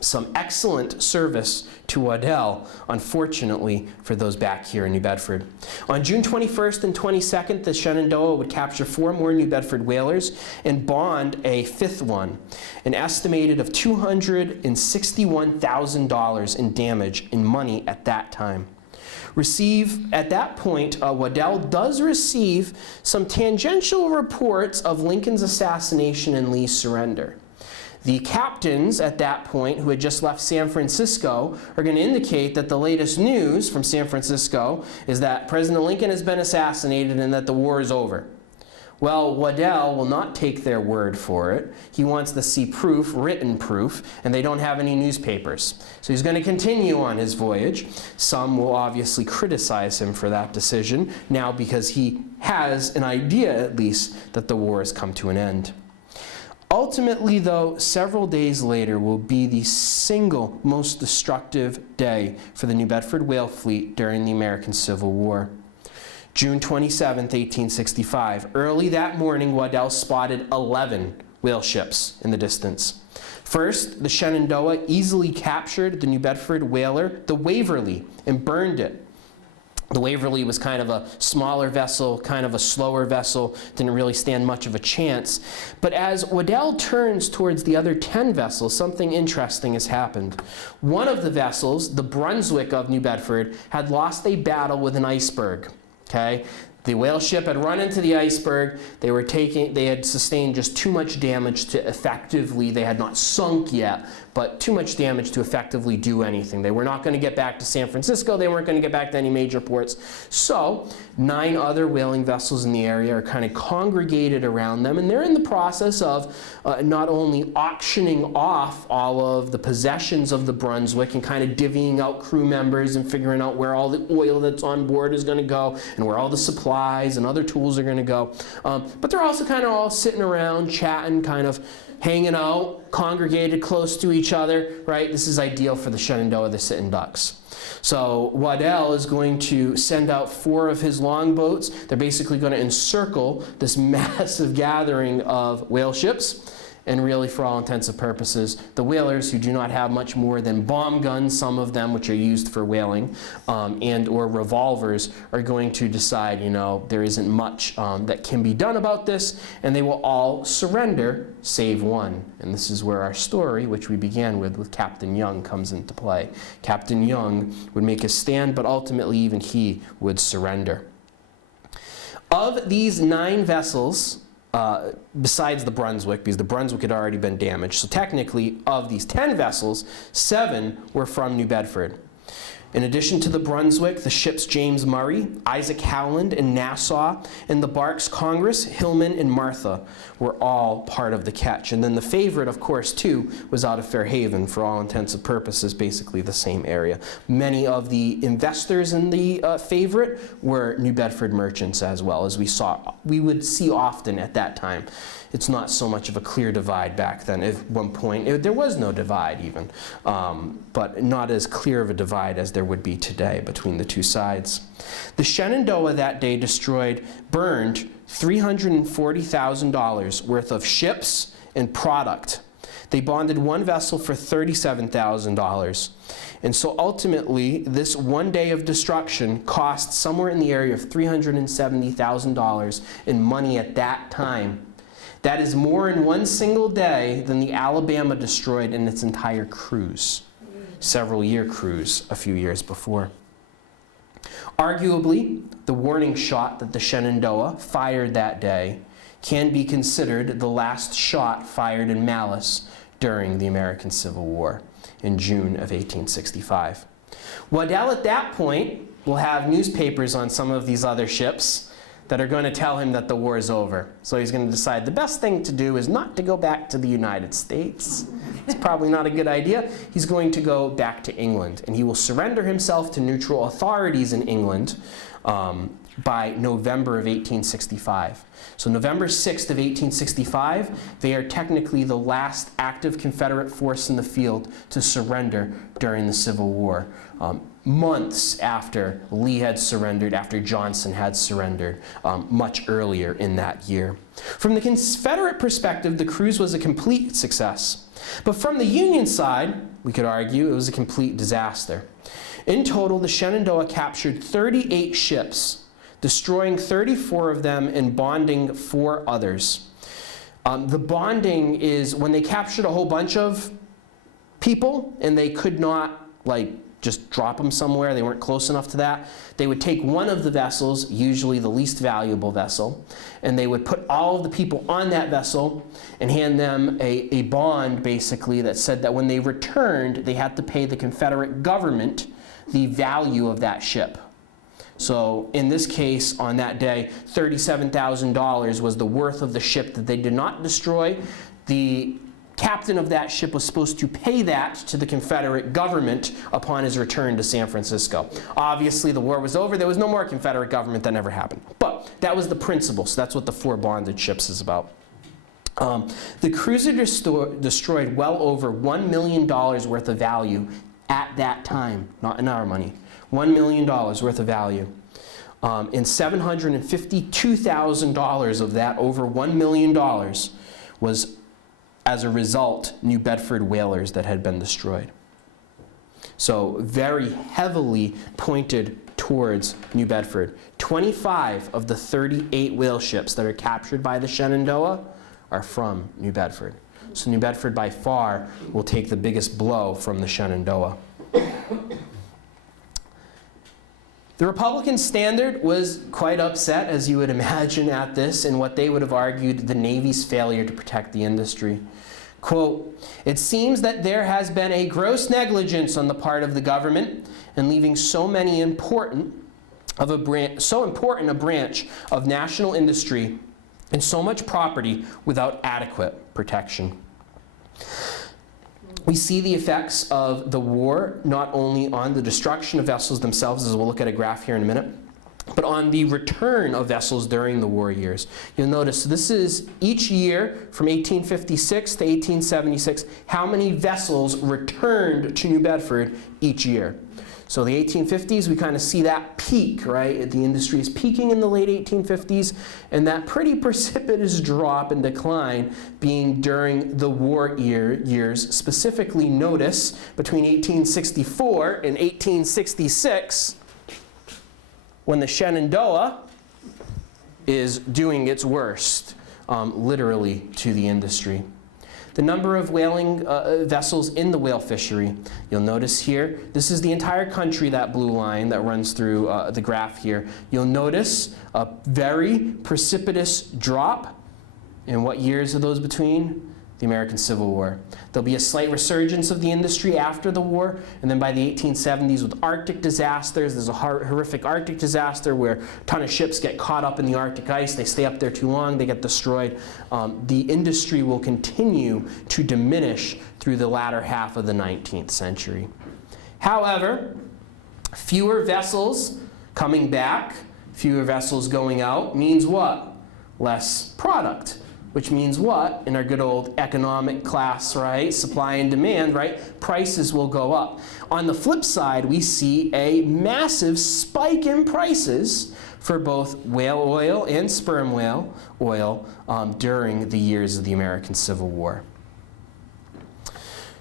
some excellent service to Waddell, unfortunately, for those back here in New Bedford. On June 21st and 22nd, the Shenandoah would capture 4 more New Bedford whalers and bond a 5th one, an estimated of $261,000 in damage in money at that time. At that point, Waddell does receive some tangential reports of Lincoln's assassination and Lee's surrender. The captains at that point, who had just left San Francisco, are going to indicate that the latest news from San Francisco is that President Lincoln has been assassinated and that the war is over. Well, Waddell will not take their word for it. He wants to see proof, written proof, and they don't have any newspapers. So he's going to continue on his voyage. Some will obviously criticize him for that decision now because he has an idea, at least, that the war has come to an end. Ultimately, though, several days later will be the single most destructive day for the New Bedford whale fleet during the American Civil War. June 27, 1865. Early that morning, Waddell spotted 11 whale ships in the distance. First, the Shenandoah easily captured the New Bedford whaler, the Waverly, and burned it. The Waverly was kind of a smaller vessel, kind of a slower vessel, didn't really stand much of a chance. But as Waddell turns towards the other 10 vessels, something interesting has happened. One of the vessels, the Brunswick of New Bedford, had lost a battle with an iceberg. Okay? The whale ship had run into the iceberg. They had sustained just too much damage to effectively, they had not sunk yet, but too much damage to effectively do anything. They were not going to get back to San Francisco. They weren't going to get back to any major ports. So 9 other whaling vessels in the area are kind of congregated around them, and they're in the process of not only auctioning off all of the possessions of the Brunswick and kind of divvying out crew members and figuring out where all the oil that's on board is going to go and where all the supplies and other tools are going to go. But they're also kind of all sitting around, chatting, kind of hanging out, congregated close to each other, right? This is ideal for the Shenandoah, the sitting ducks. So Waddell is going to send out 4 of his longboats. They're basically going to encircle this massive gathering of whale ships. And really, for all intents and purposes, the whalers, who do not have much more than bomb guns, some of them which are used for whaling, and or revolvers, are going to decide, there isn't much that can be done about this, and they will all surrender, save one. And this is where our story, which we began with Captain Young, comes into play. Captain Young would make a stand, but ultimately even he would surrender. Of these 9 vessels, besides the Brunswick, because the Brunswick had already been damaged. So technically, of these 10 vessels, 7 were from New Bedford. In addition to the Brunswick, the ships James Murray, Isaac Howland, and Nassau, and the barks Congress, Hillman, and Martha were all part of the catch. And then the favorite, of course, too, was out of Fairhaven, for all intents and purposes, basically the same area. Many of the investors in the favorite were New Bedford merchants as well, as we would see often at that time. It's not so much of a clear divide back then. At one point, there was no divide even, but not as clear of a divide as there would be today between the two sides. The Shenandoah that day burned $340,000 worth of ships and product. They bonded one vessel for $37,000. And so ultimately, this one day of destruction cost somewhere in the area of $370,000 in money at that time. That is more in one single day than the Alabama destroyed in its entire cruise, several-year cruise a few years before. Arguably, the warning shot that the Shenandoah fired that day can be considered the last shot fired in malice during the American Civil War in June of 1865. Waddell at that point will have newspapers on some of these other ships that are going to tell him that the war is over. So he's going to decide the best thing to do is not to go back to the United States. It's probably not a good idea. He's going to go back to England, and he will surrender himself to neutral authorities in England by November of 1865. So November 6th of 1865, they are technically the last active Confederate force in the field to surrender during the Civil War. Months after Lee had surrendered, after Johnson had surrendered, much earlier in that year. From the Confederate perspective, the cruise was a complete success. But from the Union side, we could argue it was a complete disaster. In total, the Shenandoah captured 38 ships, destroying 34 of them and bonding 4 others. The bonding is when they captured a whole bunch of people and they could not, just drop them somewhere, they weren't close enough to that, they would take one of the vessels, usually the least valuable vessel, and they would put all of the people on that vessel and hand them a bond, basically, that said that when they returned, they had to pay the Confederate government the value of that ship. So in this case, on that day, $37,000 was the worth of the ship that they did not destroy. The captain of that ship was supposed to pay that to the Confederate government upon his return to San Francisco. Obviously, the war was over. There was no more Confederate government. That never happened. But that was the principle. So that's what the 4 bonded ships is about. The cruiser destroyed well over $1 million worth of value at that time, not in our money. $1 million worth of value. And $752,000 of that, over $1 million, was as a result, New Bedford whalers that had been destroyed. So very heavily pointed towards New Bedford. 25 of the 38 whale ships that are captured by the Shenandoah are from New Bedford. So New Bedford by far will take the biggest blow from the Shenandoah. The Republican Standard was quite upset, as you would imagine, at this, and what they would have argued the Navy's failure to protect the industry. Quote, "It seems that there has been a gross negligence on the part of the government in leaving so important a branch of national industry and so much property without adequate protection." We see the effects of the war not only on the destruction of vessels themselves, as we'll look at a graph here in a minute, but on the return of vessels during the war years. You'll notice this is each year from 1856 to 1876, how many vessels returned to New Bedford each year. So the 1850s, we kind of see that peak, right? The industry is peaking in the late 1850s, and that pretty precipitous drop and decline being during the war years. Specifically, notice between 1864 and 1866, when the Shenandoah is doing its worst, literally, to the industry. The number of whaling vessels in the whale fishery. You'll notice here, this is the entire country, that blue line that runs through the graph here. You'll notice a very precipitous drop. And what years are those between? the American Civil War. There'll be a slight resurgence of the industry after the war, and then by the 1870s with Arctic disasters, there's a horrific Arctic disaster where a ton of ships get caught up in the Arctic ice, they stay up there too long, they get destroyed. The industry will continue to diminish through the latter half of the 19th century. However, fewer vessels coming back, fewer vessels going out means what? Less product. Which means what? In our good old economic class, right? Supply and demand, right? Prices will go up. On the flip side, we see a massive spike in prices for both whale oil and sperm whale oil during the years of the American Civil War.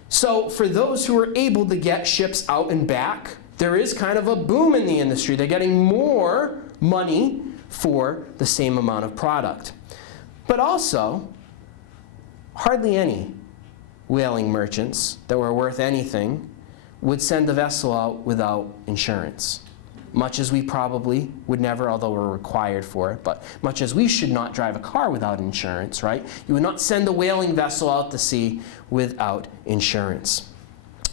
So for those who are able to get ships out and back, there is kind of a boom in the industry. They're getting more money for the same amount of product. But also, hardly any whaling merchants that were worth anything would send a vessel out without insurance. Much as we probably would never, although we're required for it, but much as we should not drive a car without insurance, right? You would not send a whaling vessel out to sea without insurance.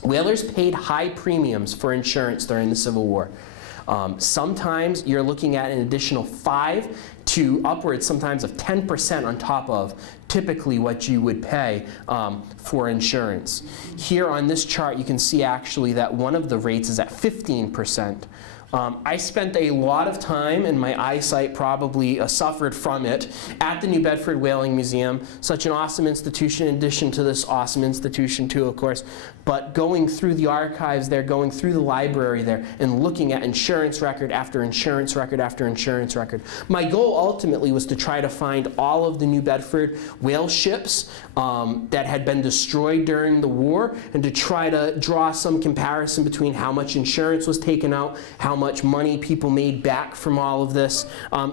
Whalers paid high premiums for insurance during the Civil War. Sometimes you're looking at an additional 5 to upwards sometimes of 10% on top of typically what you would pay for insurance. Here on this chart you can see actually that one of the rates is at 15%. I spent a lot of time, and my eyesight probably suffered from it, at the New Bedford Whaling Museum. Such an awesome institution, in addition to this awesome institution too, of course. But going through the archives there, going through the library there, and looking at insurance record after insurance record after insurance record. My goal ultimately was to try to find all of the New Bedford whale ships that had been destroyed during the war, and to try to draw some comparison between how much insurance was taken out, how much money people made back from all of this.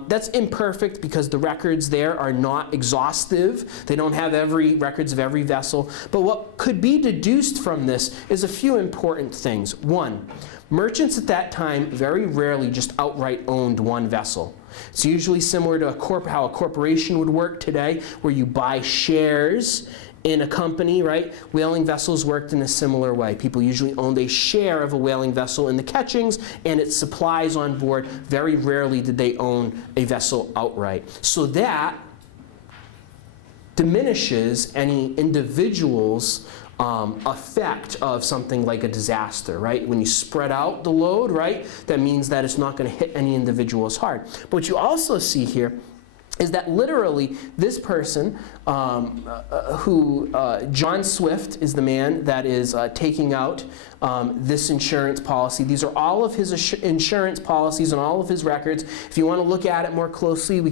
That's imperfect because the records there are not exhaustive. They don't have records of every vessel. But what could be deduced from this is a few important things. One, merchants at that time very rarely just outright owned one vessel. It's usually similar to how a corporation would work today, where you buy shares in a company, right? Whaling vessels worked in a similar way. People usually owned a share of a whaling vessel in the catchings and its supplies on board. Very rarely did they own a vessel outright. So that diminishes any individual's effect of something like a disaster, right? When you spread out the load, right, that means that it's not going to hit any individual as hard. But what you also see here is that literally this person, John Swift is the man that is taking out this insurance policy. These are all of his insurance policies and all of his records. If you want to look at it more closely, you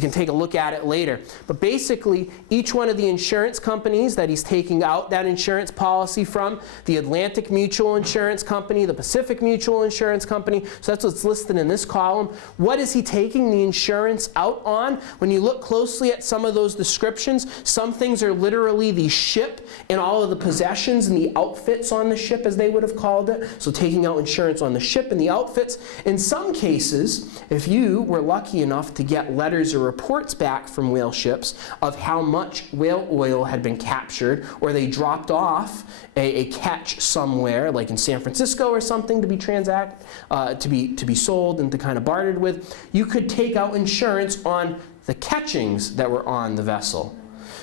can take a look at it later. But basically, each one of the insurance companies that he's taking out that insurance policy from, the Atlantic Mutual Insurance Company, the Pacific Mutual Insurance Company, so that's what's listed in this column. What is he taking the insurance out on? When you look closely at some of those descriptions, some things are literally the ship and all of the possessions and the outfits on the ship, as they would have called it. So taking out insurance on the ship and the outfits. In some cases, if you were lucky enough to get letters or reports back from whale ships of how much whale oil had been captured, or they dropped off a catch somewhere, like in San Francisco or something, to be to be sold and to kind of bartered with, you could take out insurance on the catchings that were on the vessel.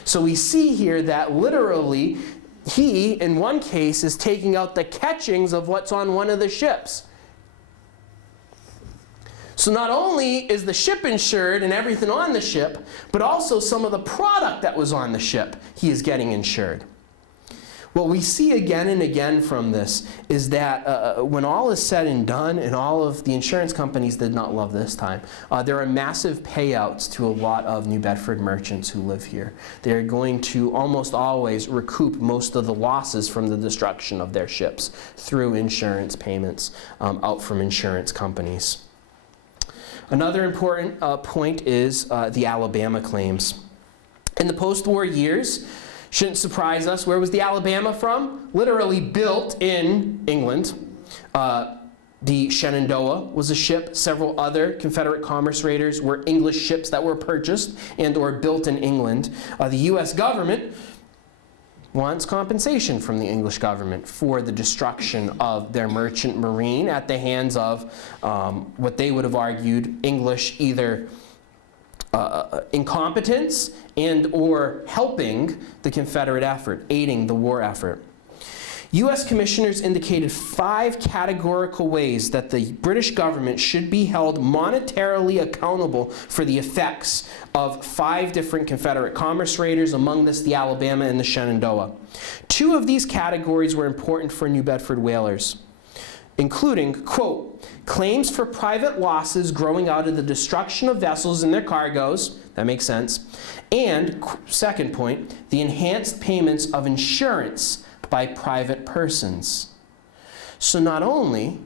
So we see here that literally he, in one case, is taking out the catchings of what's on one of the ships. So not only is the ship insured and everything on the ship, but also some of the product that was on the ship he is getting insured. What we see again and again from this is that when all is said and done, and all of the insurance companies did not love this time, there are massive payouts to a lot of New Bedford merchants who live here. They're going to almost always recoup most of the losses from the destruction of their ships through insurance payments out from insurance companies. Another important point is the Alabama claims. In the post-war years, shouldn't surprise us, where was the Alabama from? Literally built in England. The Shenandoah was a ship. Several other Confederate commerce raiders were English ships that were purchased and or built in England. The U.S. government wants compensation from the English government for the destruction of their merchant marine at the hands of what they would have argued English either incompetence and or helping the Confederate effort, aiding the war effort. U.S. commissioners indicated 5 categorical ways that the British government should be held monetarily accountable for the effects of 5 different Confederate commerce raiders, among this the Alabama and the Shenandoah. 2 of these categories were important for New Bedford whalers, including, quote, claims for private losses growing out of the destruction of vessels and their cargoes, that makes sense, and, second point, the enhanced payments of insurance by private persons. So not only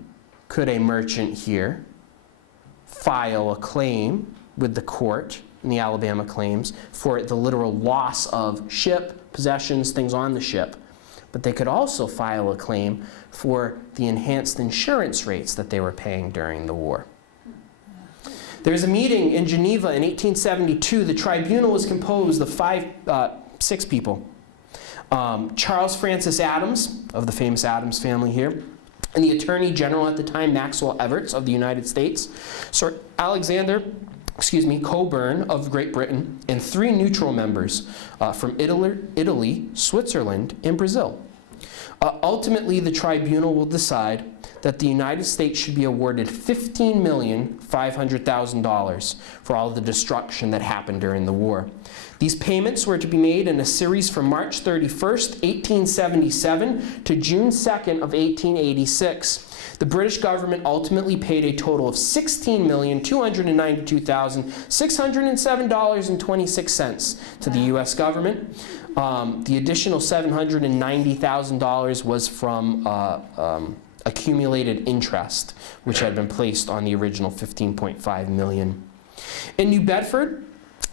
could a merchant here file a claim with the court in the Alabama claims for the literal loss of ship, possessions, things on the ship, but they could also file a claim for the enhanced insurance rates that they were paying during the war. There was a meeting in Geneva in 1872. The tribunal was composed of 6 people. Charles Francis Adams, of the famous Adams family here, and the Attorney General at the time, Maxwell Evarts of the United States, Sir Alexander Cockburn of Great Britain, and 3 neutral members from Italy, Switzerland, and Brazil. Ultimately, the tribunal will decide that the United States should be awarded $15,500,000 for all the destruction that happened during the war. These payments were to be made in a series from March 31st, 1877 to June 2nd of 1886. The British government ultimately paid a total of $16,292,607.26 to the U.S. government. The additional $790,000 was from accumulated interest, which had been placed on the original $15.5 million. In New Bedford,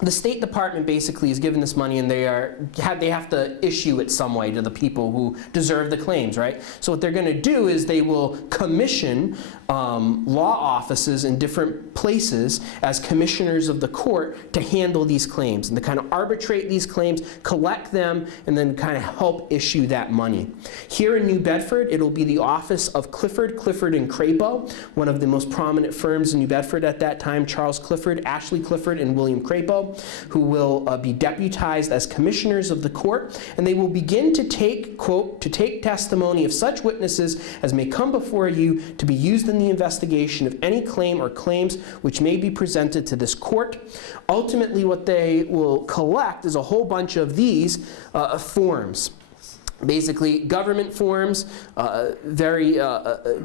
the State Department basically is given this money, and they have to issue it some way to the people who deserve the claims, right? So what they're going to do is they will commission law offices in different places as commissioners of the court to handle these claims and to kind of arbitrate these claims, collect them, and then kind of help issue that money. Here in New Bedford, it'll be the office of Clifford, and Crapo, one of the most prominent firms in New Bedford at that time, Charles Clifford, Ashley Clifford, and William Crapo, who will be deputized as commissioners of the court, and they will begin to take, quote, to take testimony of such witnesses as may come before you to be used in the investigation of any claim or claims which may be presented to this court. Ultimately, what they will collect is a whole bunch of these forms. Basically, government forms, very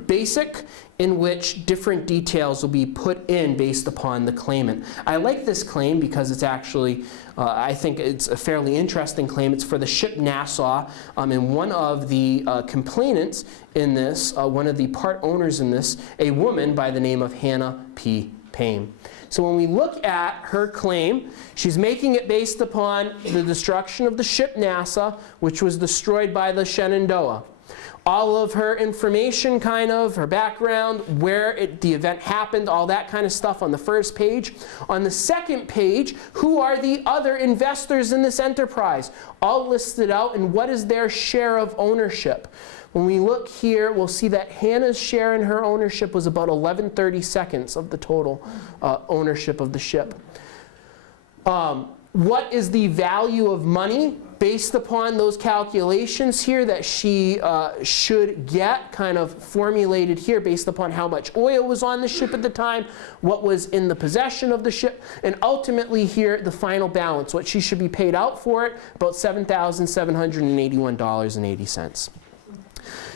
basic, in which different details will be put in based upon the claimant. I like this claim because it's actually, I think it's a fairly interesting claim. It's for the ship Nassau, and one of the complainants in this, one of the part owners in this, a woman by the name of Hannah P. Payne. So when we look at her claim, she's making it based upon the destruction of the ship Nassau, which was destroyed by the Shenandoah. All of her information, kind of, her background, where the event happened, all that kind of stuff on the first page. On the second page, who are the other investors in this enterprise? All listed out, and what is their share of ownership? When we look here, we'll see that Hannah's share in her ownership was about 11/32 of the total ownership of the ship. What is the value of money based upon those calculations here that she should get, kind of formulated here based upon how much oil was on the ship at the time, what was in the possession of the ship, and ultimately here the final balance, what she should be paid out for it, about $7,781.80.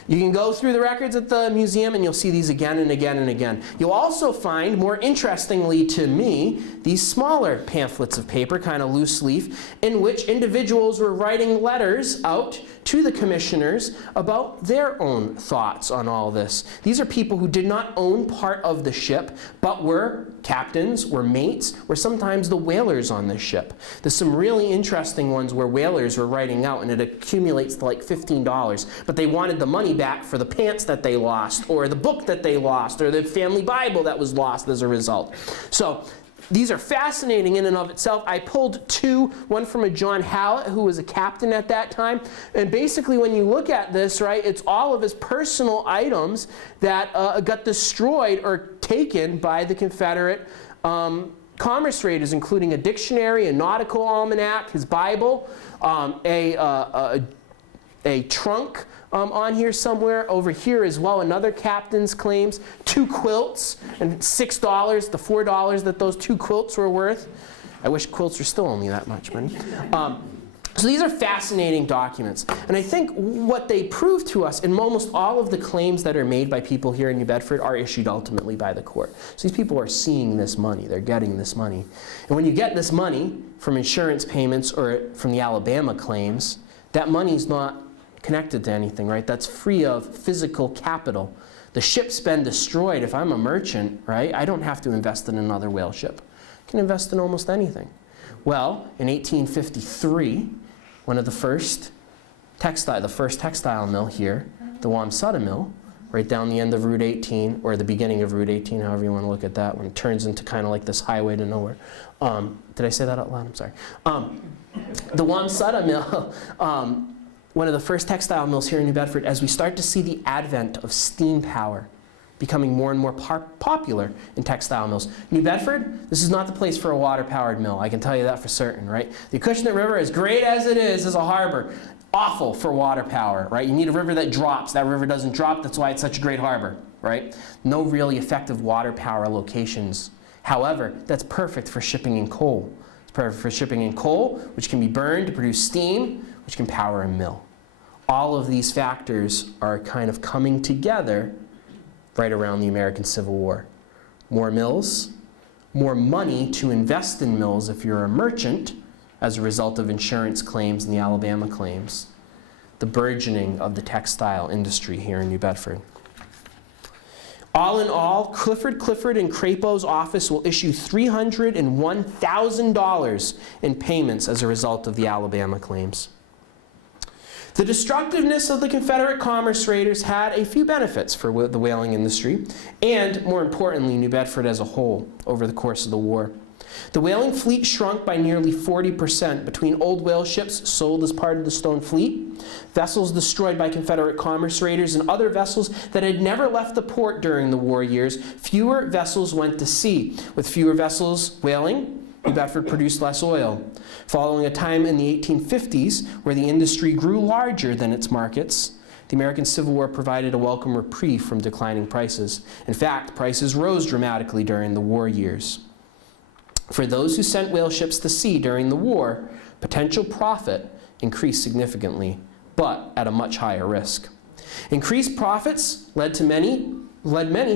You can go through the records at the museum and you'll see these again and again and again. You'll also find, more interestingly to me, these smaller pamphlets of paper, kind of loose leaf, in which individuals were writing letters out to the commissioners about their own thoughts on all this. These are people who did not own part of the ship, but were captains, were mates, were sometimes the whalers on this ship. There's some really interesting ones where whalers were writing out, and it accumulates to like $15, but they wanted the money back for the pants that they lost, or the book that they lost, or the family Bible that was lost as a result. So these are fascinating in and of itself. I pulled two, one from a John Hallett, who was a captain at that time. And basically when you look at this, right, it's all of his personal items that got destroyed or taken by the Confederate commerce raiders, including a dictionary, a nautical almanac, his Bible, a trunk on here somewhere. Over here as well, another captain's claims, 2 quilts, and $6, the $4 that those 2 quilts were worth. I wish quilts were still only that much money. So these are fascinating documents. And I think what they prove to us, and almost all of the claims that are made by people here in New Bedford are issued ultimately by the court. So these people are seeing this money. They're getting this money. And when you get this money from insurance payments or from the Alabama claims, that money's not connected to anything, right? That's free of physical capital. The ship's been destroyed. If I'm a merchant, right, I don't have to invest in another whale ship. I can invest in almost anything. Well, in 1853, one of the first textile mill here, the Wamsutta Mill, right down the end of Route 18, or the beginning of Route 18, however you want to look at that, when it turns into kind of like this highway to nowhere. Did I say that out loud? I'm sorry. The Wamsutta Mill, one of the first textile mills here in New Bedford, as we start to see the advent of steam power becoming more and more popular in textile mills. New Bedford, this is not the place for a water-powered mill. I can tell you that for certain, right? The Acushnet River, as great as it is as a harbor, awful for water power, right? You need a river that drops. That river doesn't drop. That's why it's such a great harbor, right? No really effective water power locations. However, that's perfect for shipping in coal. It's perfect for shipping in coal, which can be burned to produce steam, which can power a mill. All of these factors are kind of coming together right around the American Civil War. More mills, more money to invest in mills if you're a merchant as a result of insurance claims and the Alabama claims. The burgeoning of the textile industry here in New Bedford. All in all, Clifford and Crapo's office will issue $301,000 in payments as a result of the Alabama claims. The destructiveness of the Confederate commerce raiders had a few benefits for the whaling industry, and more importantly, New Bedford as a whole over the course of the war. The whaling fleet shrunk by nearly 40% between old whale ships sold as part of the Stone Fleet, vessels destroyed by Confederate commerce raiders, and other vessels that had never left the port during the war years. Fewer vessels went to sea. With fewer vessels whaling, New Bedford produced less oil. Following a time in the 1850s where the industry grew larger than its markets, the American Civil War provided a welcome reprieve from declining prices. In fact, prices rose dramatically during the war years. For those who sent whale ships to sea during the war, potential profit increased significantly, but at a much higher risk. Increased profits led many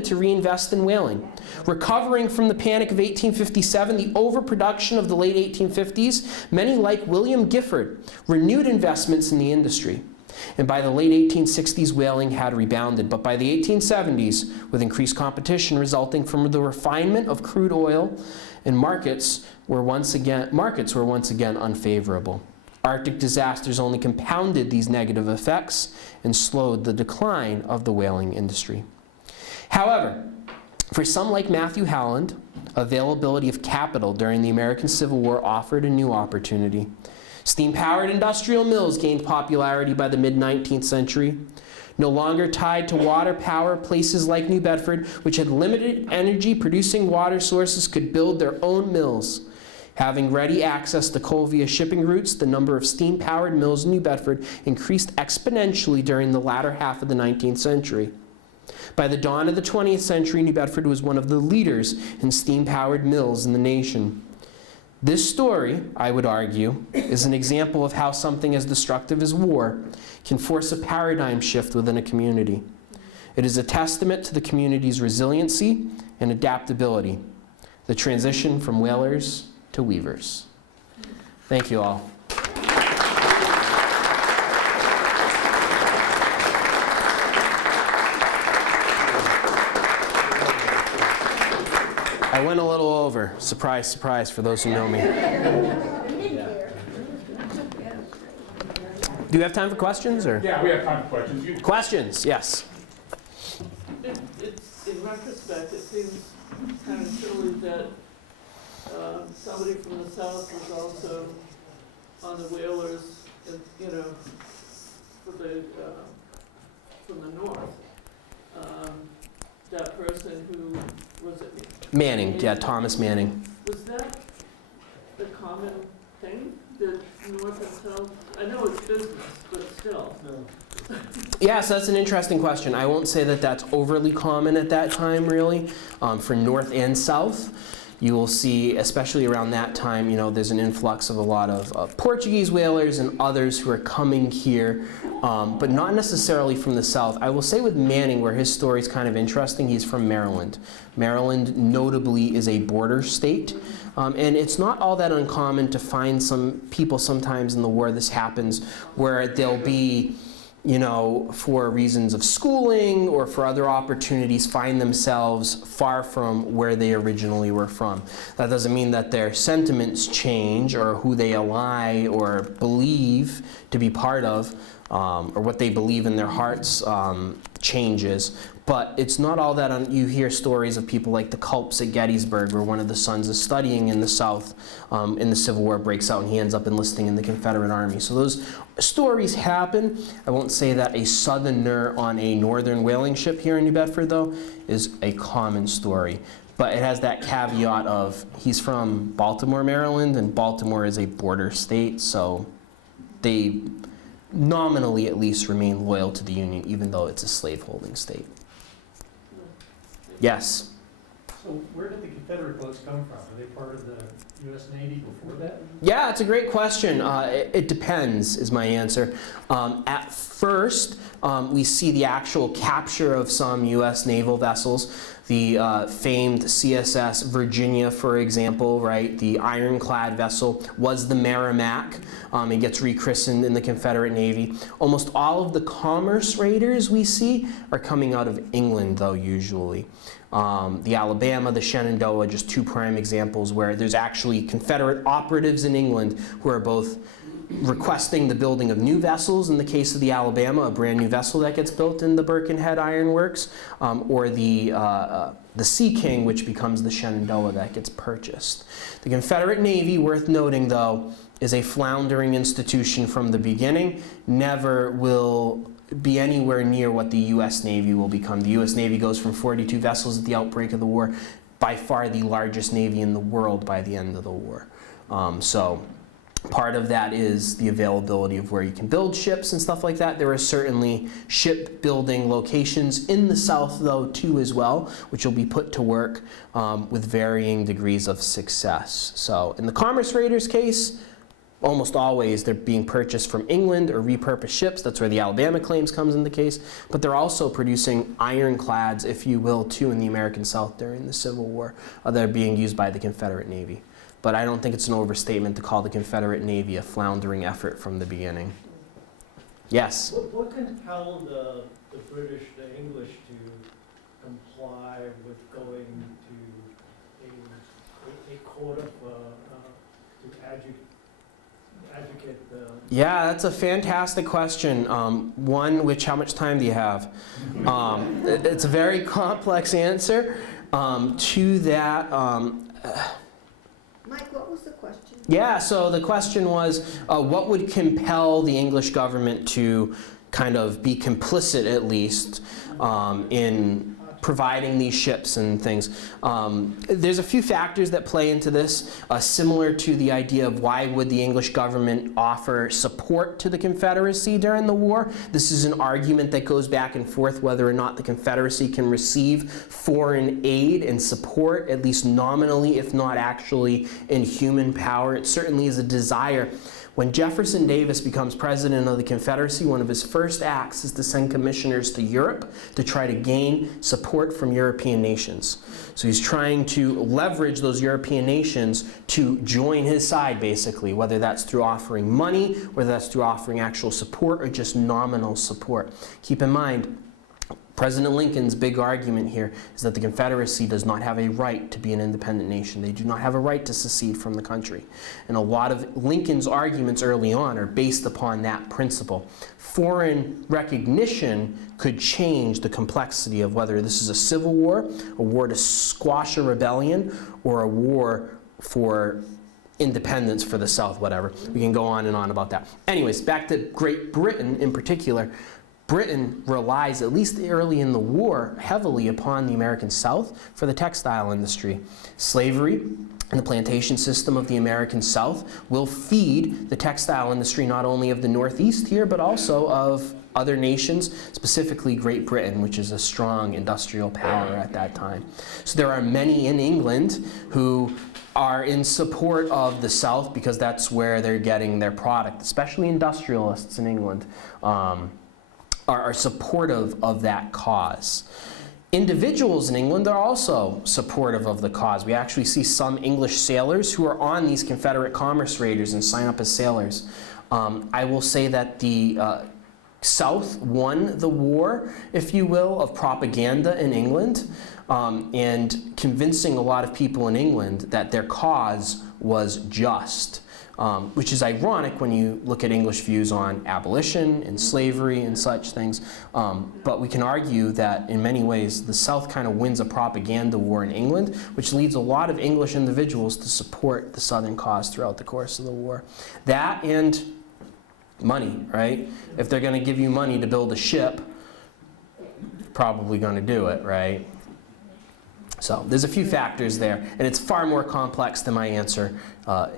to reinvest in whaling. Recovering from the panic of 1857, the overproduction of the late 1850s, many like William Gifford renewed investments in the industry. And by the late 1860s, whaling had rebounded. But by the 1870s, with increased competition resulting from the refinement of crude oil, and markets were once again unfavorable. Arctic disasters only compounded these negative effects and slowed the decline of the whaling industry. However, for some like Matthew Howland, availability of capital during the American Civil War offered a new opportunity. Steam-powered industrial mills gained popularity by the mid-19th century. No longer tied to water power, places like New Bedford, which had limited energy-producing water sources, could build their own mills. Having ready access to coal via shipping routes, the number of steam-powered mills in New Bedford increased exponentially during the latter half of the 19th century. By the dawn of the 20th century, New Bedford was one of the leaders in steam-powered mills in the nation. This story, I would argue, is an example of how something as destructive as war can force a paradigm shift within a community. It is a testament to the community's resiliency and adaptability, the transition from whalers to weavers. Thank you all. I went a little over. Surprise, surprise for those who know me. Do you have time for questions, or? Yeah, we have time for questions. Questions, yes. It's, in retrospect, it seems kind of silly that somebody from the South was also on the whalers, you know, from the North. That person who, was it? Manning, yeah, Thomas Manning. Was that the common thing, that North and South? I know it's business, but still. No. Yes, that's an interesting question. I won't say that that's overly common at that time, really. For North and South, you will see, especially around that time, you know, there's an influx of a lot of Portuguese whalers and others who are coming here, but not necessarily from the South. I will say with Manning, where his story is kind of interesting, he's from Maryland. Maryland, notably, is a border state. And it's not all that uncommon to find some people sometimes in the war, this happens, where they'll be, you know, for reasons of schooling or for other opportunities, find themselves far from where they originally were from. That doesn't mean that their sentiments change or who they ally or believe to be part of, or what they believe in their hearts changes. But it's not all that you hear stories of people like the Culps at Gettysburg, where one of the sons is studying in the South, in the Civil War breaks out and he ends up enlisting in the Confederate Army. So those stories happen. I won't say that a Southerner on a Northern whaling ship here in New Bedford, though, is a common story. But it has that caveat of he's from Baltimore, Maryland, and Baltimore is a border state, so they nominally at least remain loyal to the Union, even though it's a slaveholding state. Yes? So where did the Confederate boats come from? Are they part of the U.S. Navy before that? Yeah, it's a great question. It depends, is my answer. At first, we see the actual capture of some U.S. naval vessels. The famed CSS Virginia, for example, right? The ironclad vessel was the Merrimack. It gets rechristened in the Confederate Navy. Almost all of the commerce raiders we see are coming out of England, though, usually. The Alabama, the Shenandoah, just two prime examples where there's actually Confederate operatives in England who are both requesting the building of new vessels, in the case of the Alabama, a brand new vessel that gets built in the Birkenhead Iron Works, or the Sea King, which becomes the Shenandoah that gets purchased. The Confederate Navy, worth noting though, is a floundering institution from the beginning, never will be anywhere near what the U.S. Navy will become. The U.S. Navy goes from 42 vessels at the outbreak of the war, by far the largest Navy in the world by the end of the war. So part of that is the availability of where you can build ships and stuff like that. There are certainly shipbuilding locations in the South, though, too, as well, which will be put to work with varying degrees of success. So in the Commerce Raiders case, almost always they're being purchased from England or repurposed ships. That's where the Alabama claims comes in the case. But they're also producing ironclads, if you will, too, in the American South during the Civil War. They're being used by the Confederate Navy. But I don't think it's an overstatement to call the Confederate Navy a floundering effort from the beginning. Yes? What compelled the British, the English, to comply with going to a court of, to advocate the... Yeah, that's a fantastic question. One, which, how much time do you have? It's a very complex answer. To that, Mike, what was the question? yeah, so the question was, what would compel the English government to kind of be complicit, at least, in providing these ships and things? There's a few factors that play into this, similar to the idea of why would the English government offer support to the Confederacy during the war. This is an argument that goes back and forth whether or not the Confederacy can receive foreign aid and support, at least nominally, if not actually in human power. It certainly is a desire. When Jefferson Davis becomes president of the Confederacy, one of his first acts is to send commissioners to Europe to try to gain support from European nations. So he's trying to leverage those European nations to join his side, basically, whether that's through offering money, whether that's through offering actual support, or just nominal support. Keep in mind, President Lincoln's big argument here is that the Confederacy does not have a right to be an independent nation. They do not have a right to secede from the country. And a lot of Lincoln's arguments early on are based upon that principle. Foreign recognition could change the complexity of whether this is a civil war, a war to squash a rebellion, or a war for independence for the South, whatever. We can go on and on about that. Anyways, back to Great Britain in particular. Britain relies, at least early in the war, heavily upon the American South for the textile industry. Slavery and the plantation system of the American South will feed the textile industry not only of the Northeast here, but also of other nations, specifically Great Britain, which is a strong industrial power at that time. So there are many in England who are in support of the South because that's where they're getting their product, especially industrialists in England. Are supportive of that cause. Individuals in England are also supportive of the cause. We actually see some English sailors who are on these Confederate commerce raiders and sign up as sailors. I will say that the South won the war, if you will, of propaganda in England, and convincing a lot of people in England that their cause was just. Which is ironic when you look at English views on abolition and slavery and such things. But we can argue that in many ways the South kind of wins a propaganda war in England, which leads a lot of English individuals to support the Southern cause throughout the course of the war. That and money, right? If they're going to give you money to build a ship, probably going to do it, right? So there's a few factors there, and it's far more complex than my answer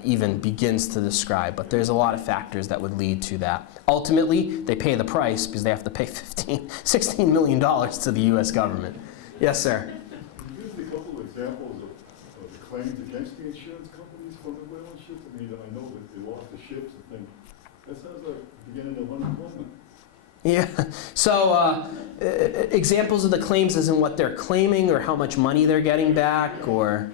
even begins to describe, but there's a lot of factors that would lead to that. Ultimately, they pay the price because they have to pay $16 million to the U.S. government. Yes, sir? Can you give me a couple of examples of the claims against the insurance companies for the whaling ships? I mean, I know that they lost the ships and things. That sounds like the beginning of unemployment. Yeah, so examples of the claims as in what they're claiming or how much money they're getting back or?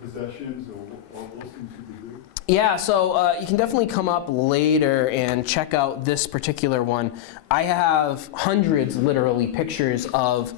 Possessions or those things you do? Yeah, so you can definitely come up later and check out this particular one. I have hundreds, literally, pictures of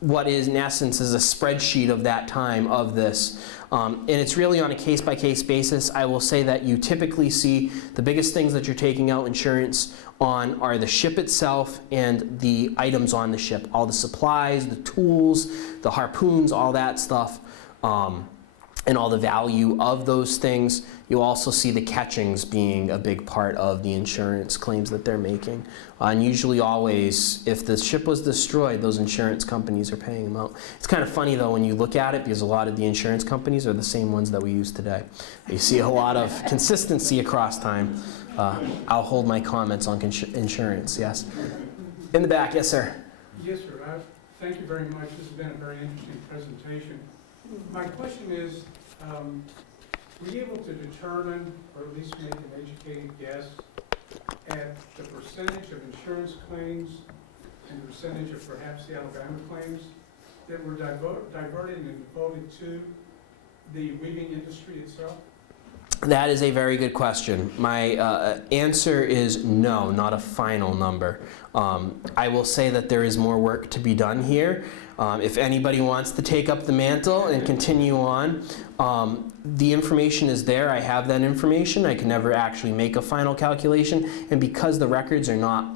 what is, in essence, is a spreadsheet of that time of this. And it's really on a case-by-case basis. I will say that you typically see the biggest things that you're taking out insurance on are the ship itself and the items on the ship. All the supplies, the tools, the harpoons, all that stuff, and all the value of those things. You also see the catchings being a big part of the insurance claims that they're making. And usually always, if the ship was destroyed, those insurance companies are paying them out. It's kind of funny though when you look at it because a lot of the insurance companies are the same ones that we use today. You see a lot of consistency across time. I'll hold my comments on insurance, yes. In the back, yes sir. Yes, sir. Thank you very much. This has been a very interesting presentation. My question is, were you able to determine, or at least make an educated guess, at the percentage of insurance claims and the percentage of perhaps the Alabama claims that were diverted and devoted to the weaving industry itself? That is a very good question. My answer is no, not a final number. I will say that there is more work to be done here. If anybody wants to take up the mantle and continue on, the information is there. I have that information. I can never actually make a final calculation. And because the records are not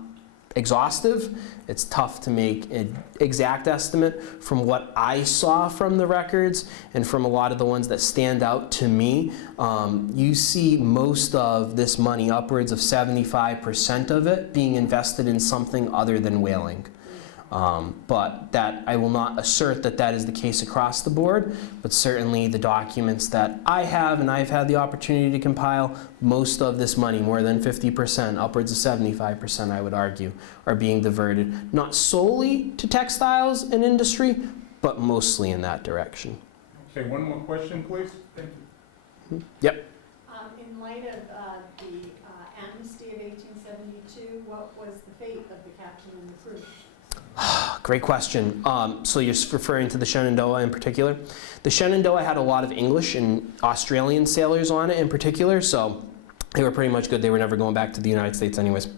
exhaustive, it's tough to make an exact estimate. From what I saw from the records and from a lot of the ones that stand out to me, you see most of this money, upwards of 75% of it, being invested in something other than whaling. But that I will not assert that that is the case across the board, but certainly the documents that I have and I've had the opportunity to compile, most of this money, more than 50%, upwards of 75%, I would argue, are being diverted, not solely to textiles and industry, but mostly in that direction. Okay, one more question, please. Thank you. Yep. In light of the amnesty of 1872, what was the fate of the captain and the crew? Great question. So you're referring to the Shenandoah in particular? The Shenandoah had a lot of English and Australian sailors on it in particular, so they were pretty much good. They were never going back to the United States anyways.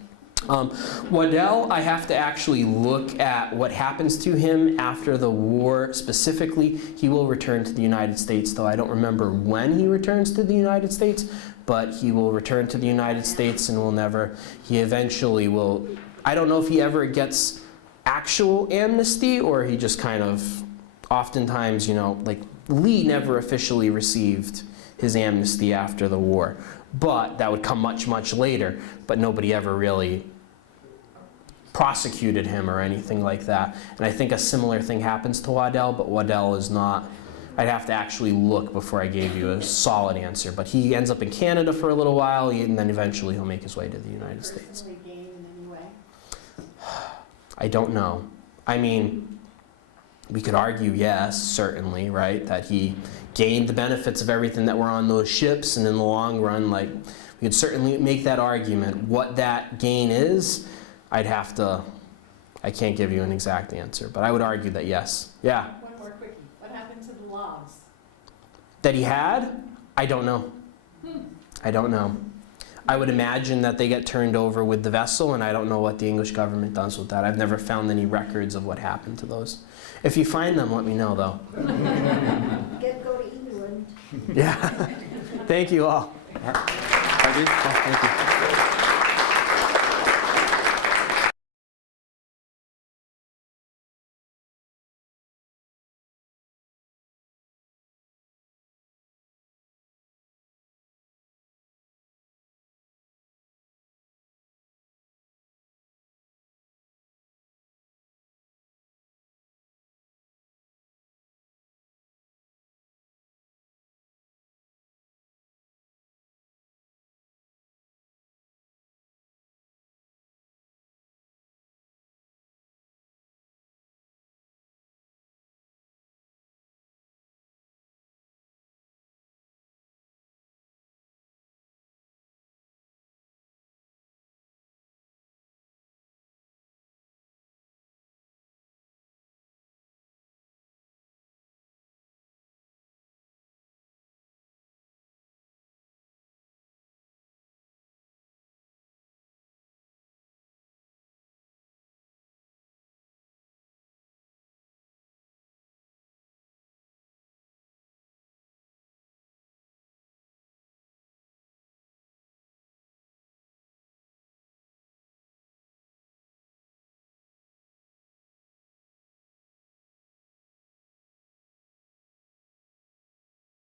Waddell, I have to actually look at what happens to him after the war. Specifically, he will return to the United States, though I don't remember when he returns to the United States, but he will return to the United States and will never, he eventually will, I don't know if he ever gets actual amnesty or he just kind of, oftentimes, you know, like Lee never officially received his amnesty after the war, but that would come much, much later, but nobody ever really prosecuted him or anything like that. And I think a similar thing happens to Waddell, but Waddell is not, I'd have to actually look before I gave you a solid answer. But he ends up in Canada for a little while, and then eventually he'll make his way to the United States. Personally gain in any way? I don't know. I mean, we could argue, yes, certainly, right, that he gained the benefits of everything that were on those ships, and in the long run, like, we could certainly make that argument. What that gain is, I'd have to, I can't give you an exact answer, but I would argue that yes. Yeah. One more quickie. What happened to the logs? That he had? I don't know. I don't know. I would imagine that they get turned over with the vessel, and I don't know what the English government does with that. I've never found any records of what happened to those. If you find them, let me know, though. Go to England. Yeah. Thank you all. Thank you.